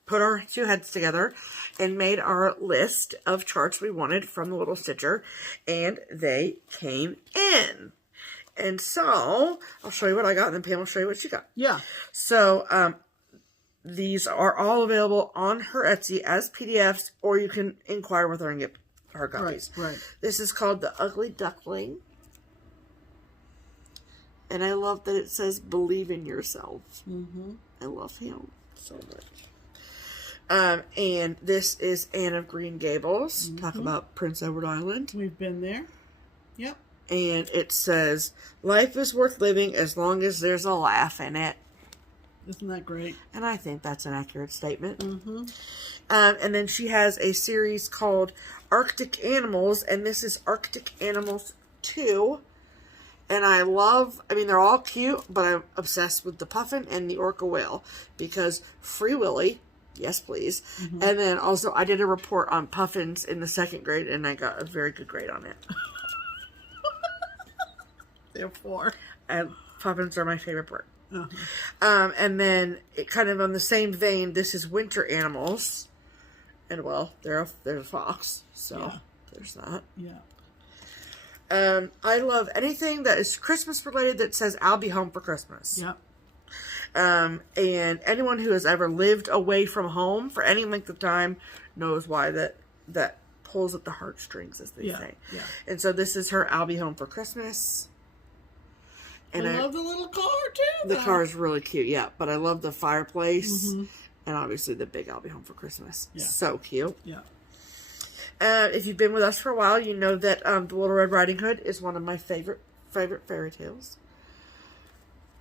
put our two heads together and made our list of charts we wanted from the Little Stitcher, and they came in. And so, I'll show you what I got, and then Pam will show you what she got. yeah. So, these are all available on her Etsy as PDFs, or you can inquire with her and get hard copies. Right. This is called The Ugly Duckling. And I love that it says, believe in yourself. Mm-hmm. I love him so much. And this is Anne of Green Gables. Mm-hmm. Talk about Prince Edward Island. We've been there. Yep. And it says, life is worth living as long as there's a laugh in it. Isn't that great? And I think that's an accurate statement. Mm-hmm. And then she has a series called Arctic Animals, and this is Arctic Animals 2. And they're all cute, but I'm obsessed with the puffin and the orca whale, because Free Willy, yes please. Mm-hmm. And then also I did a report on puffins in the 2nd grade, and I got a very good grade on it. Therefore. And puffins are my favorite bird. Uh-huh. And then, it kind of on the same vein, this is Winter Animals. And, well, there's a fox, so there's that. Yeah. I love anything that is Christmas related that says, I'll be home for Christmas. Yep. And anyone who has ever lived away from home for any length of time knows why that pulls at the heartstrings, as they say. Yeah. And so this is her I'll Be Home for Christmas. And I love the little car too. The car is really cute, yeah. But I love the fireplace. Mm-hmm. And obviously the big I'll Be Home for Christmas. Yeah. So cute. Yeah. If you've been with us for a while, you know that the Little Red Riding Hood is one of my favorite fairy tales.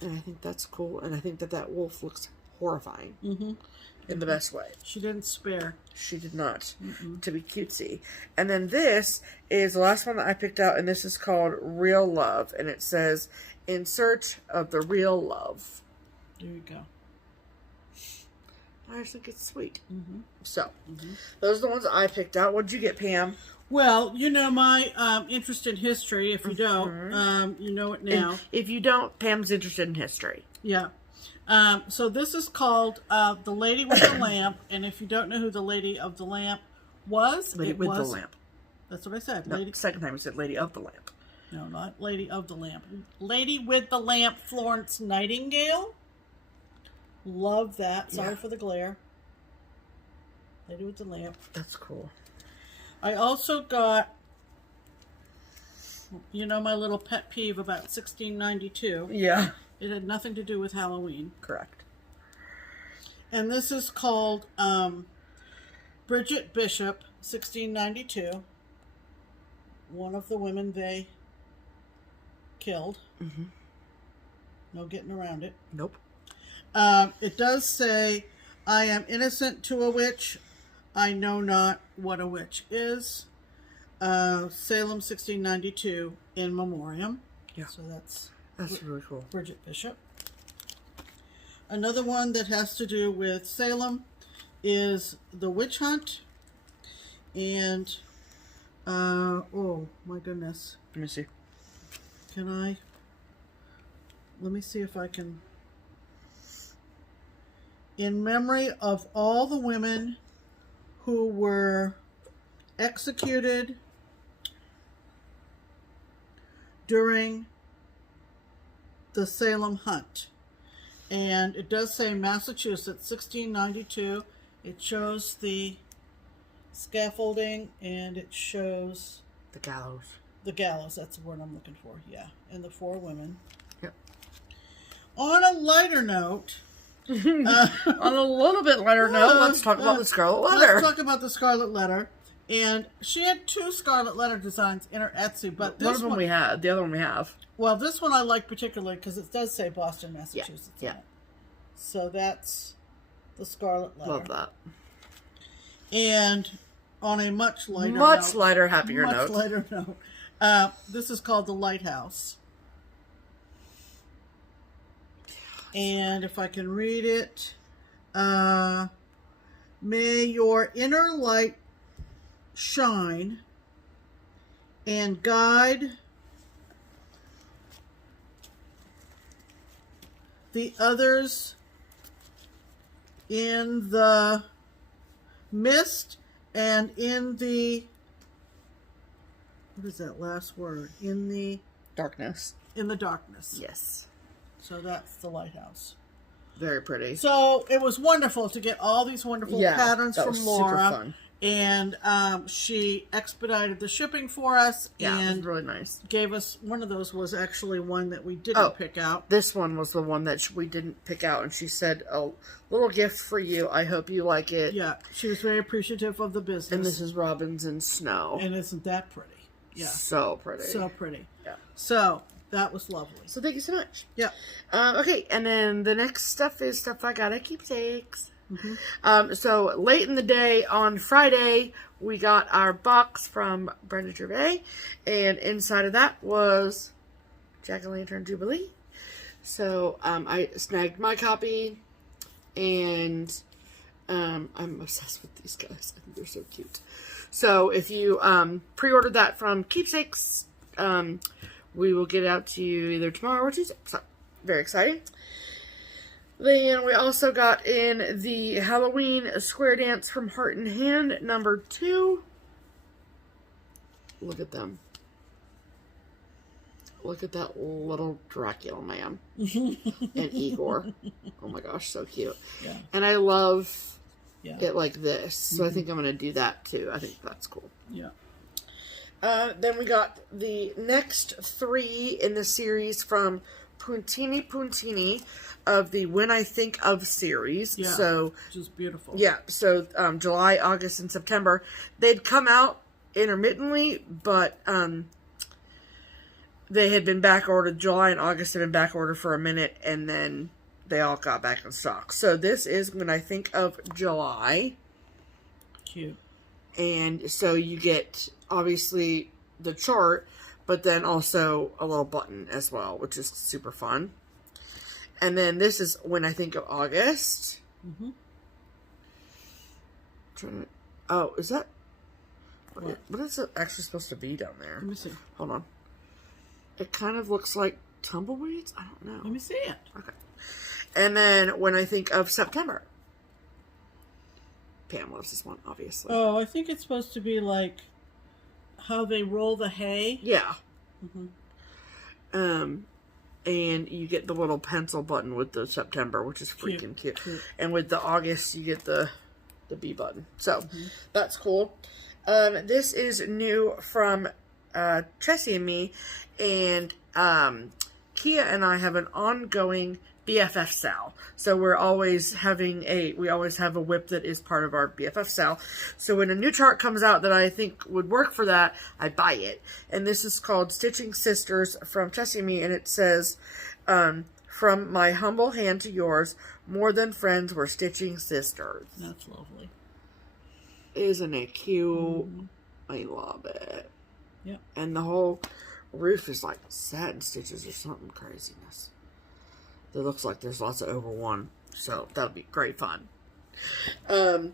And I think that's cool. And I think that wolf looks horrifying. Mm-hmm. In the best way. She didn't spare. She did not. Mm-mm. To be cutesy. And then this is the last one that I picked out. And this is called Real Love. And it says, in search of the real love. There you go. I just think it's sweet. Mm-hmm. So, those are the ones I picked out. What did you get, Pam? Well, you know my interest in history. If you don't, you know it now. And if you don't, Pam's interested in history. Yeah. So this is called The Lady with the Lamp. And if you don't know who the Lady of the Lamp was, Lady with the Lamp. That's what I said. No, second time we said Lady of the Lamp. No, not Lady of the Lamp. Lady with the Lamp, Florence Nightingale. Love that. Sorry for the glare. Lady with the Lamp. That's cool. I also got, you know, my little pet peeve about 1692. Yeah. It had nothing to do with Halloween. Correct. And this is called Bridget Bishop, 1692. One of the women they killed. Mm-hmm. No getting around it. Nope. It does say, I am innocent to a witch. I know not what a witch is. Salem, 1692, in memoriam. Yeah. So that's really cool. Bridget Bishop. Another one that has to do with Salem is the witch hunt. And, oh my goodness. Let me see. Let me see if I can. In memory of all the women who were executed during the Salem hunt. And it does say Massachusetts, 1692. It shows the scaffolding and it shows the gallows. The gallows, that's the word I'm looking for, yeah. And the 4 women. Yep. On a lighter note, on a little bit lighter note, let's talk about the Scarlet Letter. Let's talk about the Scarlet Letter. And she had 2 Scarlet Letter designs in her Etsy, but this one of them we had, the other one we have. Well, this one I like particularly because it does say Boston, Massachusetts. Yeah. In it. So that's the Scarlet Letter. Love that. And on a much lighter happier note. Much lighter note. This is called The Lighthouse. And if I can read it, may your inner light shine and guide the others in the mist and in the, what is that last word? In the darkness. In the darkness. Yes. So that's the lighthouse. Very pretty. So it was wonderful to get all these wonderful patterns from Laura. Super fun. And she expedited the shipping for us. Yeah, and it was really nice. Gave us, one of those was actually one that we didn't pick out. This one was the one that we didn't pick out. And she said, a little gift for you. I hope you like it. Yeah, she was very appreciative of the business. And this is Robins in Snow. And isn't that pretty? Yeah. So pretty. So pretty. Yeah. So that was lovely. So thank you so much. Yeah. Okay, and then the next stuff is stuff I got at Keepsakes. So late in the day on Friday, we got our box from Brenda Gervais, and inside of that was Jack-o'-lantern Jubilee. So I snagged my copy, and I'm obsessed with these guys. I think they're so cute. So if you pre-ordered that from Keepsakes, we will get it out to you either tomorrow or Tuesday. So very exciting. Then we also got in the Halloween Square Dance from Heart and Hand #2. Look at them. Look at that little Dracula man. And Igor. Oh my gosh, so cute. Yeah. And I love it like this. So I think I'm going to do that too. I think that's cool. Yeah. Then we got the next 3 in the series from Puntini of the When I Think Of series. Yeah, so, which is beautiful. Yeah, so July, August, and September. They'd come out intermittently, but they had been back ordered. July and August had been back ordered for a minute, and then they all got back in stock. So this is When I Think Of July. Cute. And so you get, obviously, the chart, but then also a little button as well, which is super fun. And then this is When I Think of August. Mm-hmm. Oh, is that... What is it actually supposed to be down there? Let me see. Hold on. It kind of looks like tumbleweeds? I don't know. Let me see it. Okay. And then When I Think of September. Pam loves this one, obviously. Oh, I think it's supposed to be like how they roll the hay. Yeah. Mm-hmm. And you get the little pencil button with the September, which is freaking cute. And with the August, you get the B button. So, that's cool. This is new from Chessie and me. And Kia and I have an ongoing BFF sal. So we always have a whip that is part of our BFF sal. So when a new chart comes out that I think would work for that, I buy it. And this is called Stitching Sisters from Chessie and me, and it says, from my humble hand to yours, more than friends, we're stitching sisters. That's lovely. Isn't it cute? I love it. Yep. And the whole roof is like satin stitches or something craziness. It looks like there's lots of over one, so that'll be great fun. And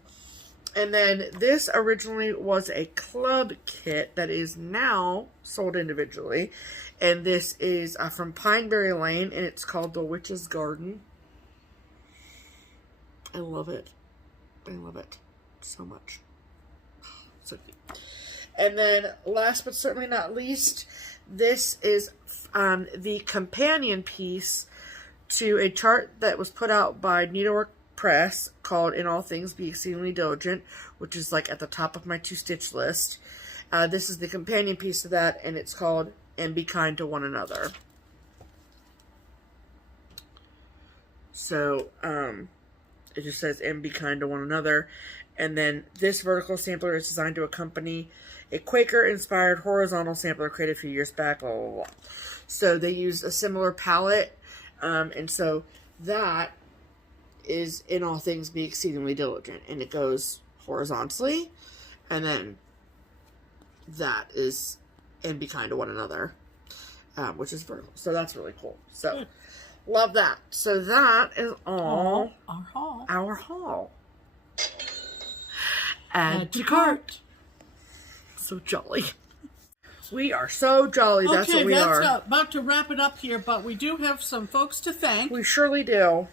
then this originally was a club kit that is now sold individually, and this is from Pineberry Lane, and it's called The Witch's Garden. I love it. I love it so much. So cute. And then last but certainly not least, this is the companion piece to a chart that was put out by Needlework Press called In All Things Be Exceedingly Diligent, which is like at the top of my to-stitch list. This is the companion piece to that, and it's called And Be Kind to One Another. So, it just says And Be Kind to One Another. And then this vertical sampler is designed to accompany a Quaker-inspired horizontal sampler created a few years back, blah, blah, blah. So they use a similar palette. And so that is In All Things Be Exceedingly Diligent. And it goes horizontally. And then that is And Be Kind to One Another. Which is vertical. So that's really cool. So, good. Love that. So that is all our haul. Add to cart. So jolly. We are so jolly. That's what we are. Okay, about to wrap it up here, but we do have some folks to thank. We surely do.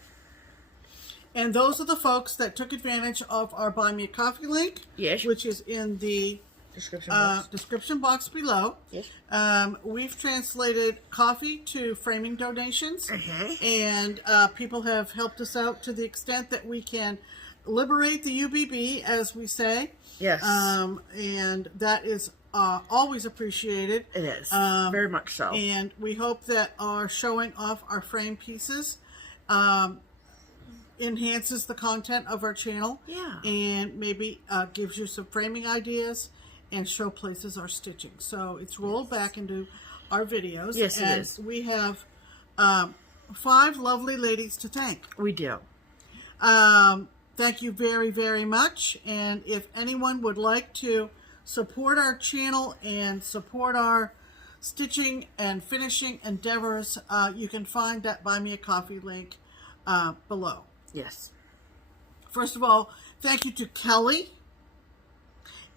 And those are the folks that took advantage of our Buy Me a Coffee link. Yes. Which is in the description box below. Yes. We've translated coffee to framing donations. And people have helped us out to the extent that we can liberate the UBB, as we say. Yes. And that is always appreciated. It is. Very much so. And we hope that our showing off our frame pieces enhances the content of our channel. Yeah. And maybe gives you some framing ideas and showplaces our stitching. So it's rolled back into our videos. Yes, and it is. We have 5 lovely ladies to thank. We do. Thank you very, very much. And if anyone would like to support our channel and support our stitching and finishing endeavors, you can find that Buy Me a Coffee link below. Yes. First of all, thank you to Kelly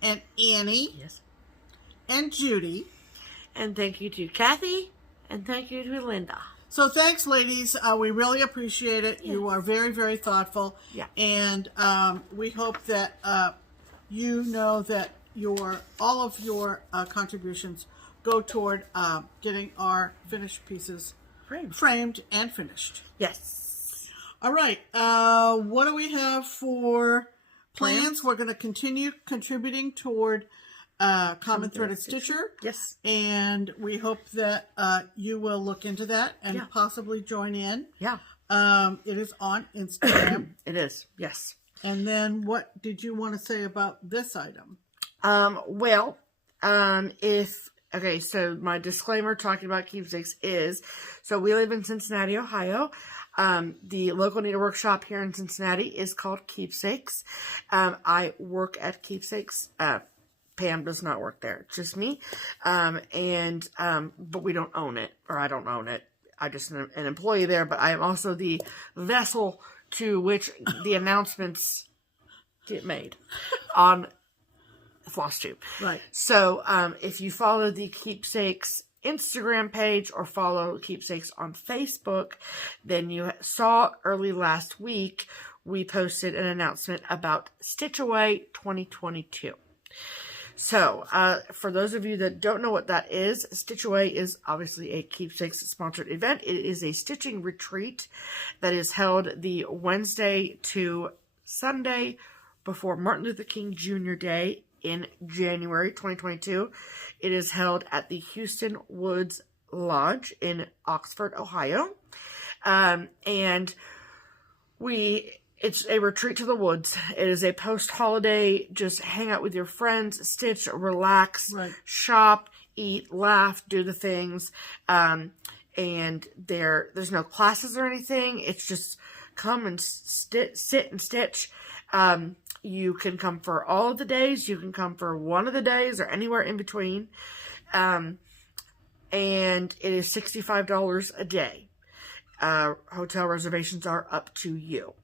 and Annie. Yes. And Judy. And thank you to Kathy. And thank you to Linda. So thanks, ladies. We really appreciate it. Yes. You are very, very thoughtful. Yeah. And we hope that you know that all of your contributions go toward getting our finished pieces framed and finished. Yes. All right. What do we have for plans. We're going to continue contributing toward Common Threaded Stitcher. Yes. And we hope that you will look into that and possibly join in. Yeah. It is on Instagram. It is. Yes. And then what did you want to say about this item? Okay, so my disclaimer talking about keepsakes is, so we live in Cincinnati, Ohio. The local needlework shop here in Cincinnati is called Keepsakes. I work at Keepsakes. Pam does not work there. It's just me. But we don't own it, or I don't own it. I'm just an employee there, but I am also the vessel to which the announcements get made on FlossTube. Right. So, if you follow the Keepsakes Instagram page or follow Keepsakes on Facebook, then you saw early last week, we posted an announcement about Stitch Away 2022. So, for those of you that don't know what that is, Stitch Away is obviously a Keepsakes sponsored event. It is a stitching retreat that is held the Wednesday to Sunday before Martin Luther King Jr. Day in January 2022. It is held at the Houston Woods Lodge in Oxford, Ohio. It's a retreat to the woods. It is a post-holiday, just hang out with your friends, stitch, relax, shop, eat, laugh, do the things. And there's no classes or anything. It's just come and sit and stitch. You can come for all of the days. You can come for one of the days or anywhere in between. And it is $65 a day. Hotel reservations are up to you.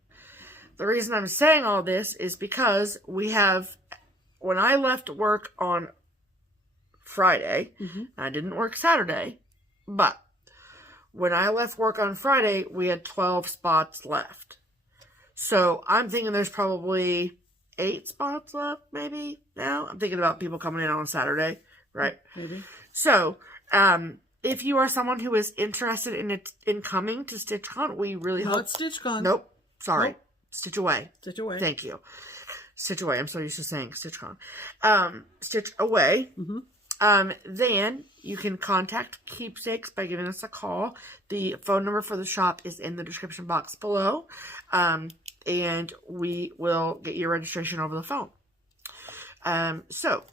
The reason I'm saying all this is because when I left work on Friday, I didn't work Saturday, but when I left work on Friday, we had 12 spots left. So I'm thinking there's probably 8 spots left, maybe, now. I'm thinking about people coming in on Saturday, right? Maybe. So, if you are someone who is interested in coming to StitchCon, we really hope... Not StitchCon. Nope. Sorry. Nope. Stitch Away. Stitch Away. Thank you. Stitch Away. I'm so used to saying StitchCon. Stitch Away. Then you can contact Keepsakes by giving us a call. The phone number for the shop is in the description box below. And we will get your registration over the phone. So,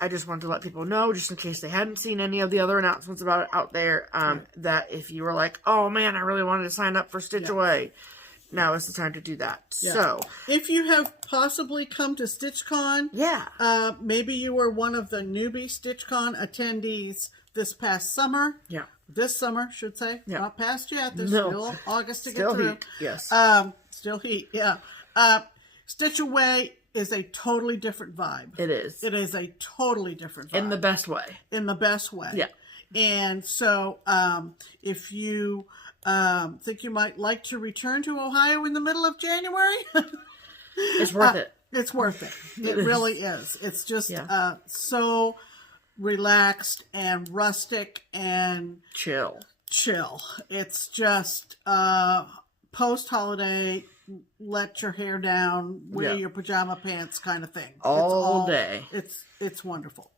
I just wanted to let people know, just in case they hadn't seen any of the other announcements about it out there, that if you were like, oh man, I really wanted to sign up for Stitch Away, now is the time to do that. Yeah. So, if you have possibly come to StitchCon, maybe you were one of the newbie StitchCon attendees this past summer. Yeah. This summer, should say. Yeah. Not past yet. There's still August to get through. Heat. Yes. Still heat, yeah. Stitch Away is a totally different vibe. It is. It is a totally different vibe. In the best way. In the best way. Yeah. And so, if you think you might like to return to Ohio in the middle of January, it's worth it. It's worth it. It really is. It's just so relaxed and rustic and chill. It's just post-holiday, let your hair down, wear your pajama pants kind of thing. All day. It's wonderful.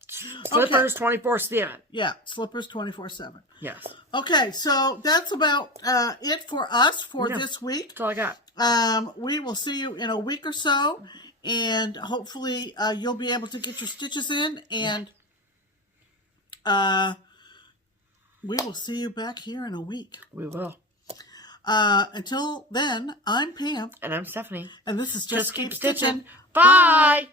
Slippers 24/7. Yeah, slippers 24/7. Yes. Okay, so that's about it for us for this week. That's all I got. We will see you in a week or so, and hopefully you'll be able to get your stitches in, and we will see you back here in a week. We will. Until then, I'm Pam. And I'm Stephanie. And this is Just Keep Stitching. Bye!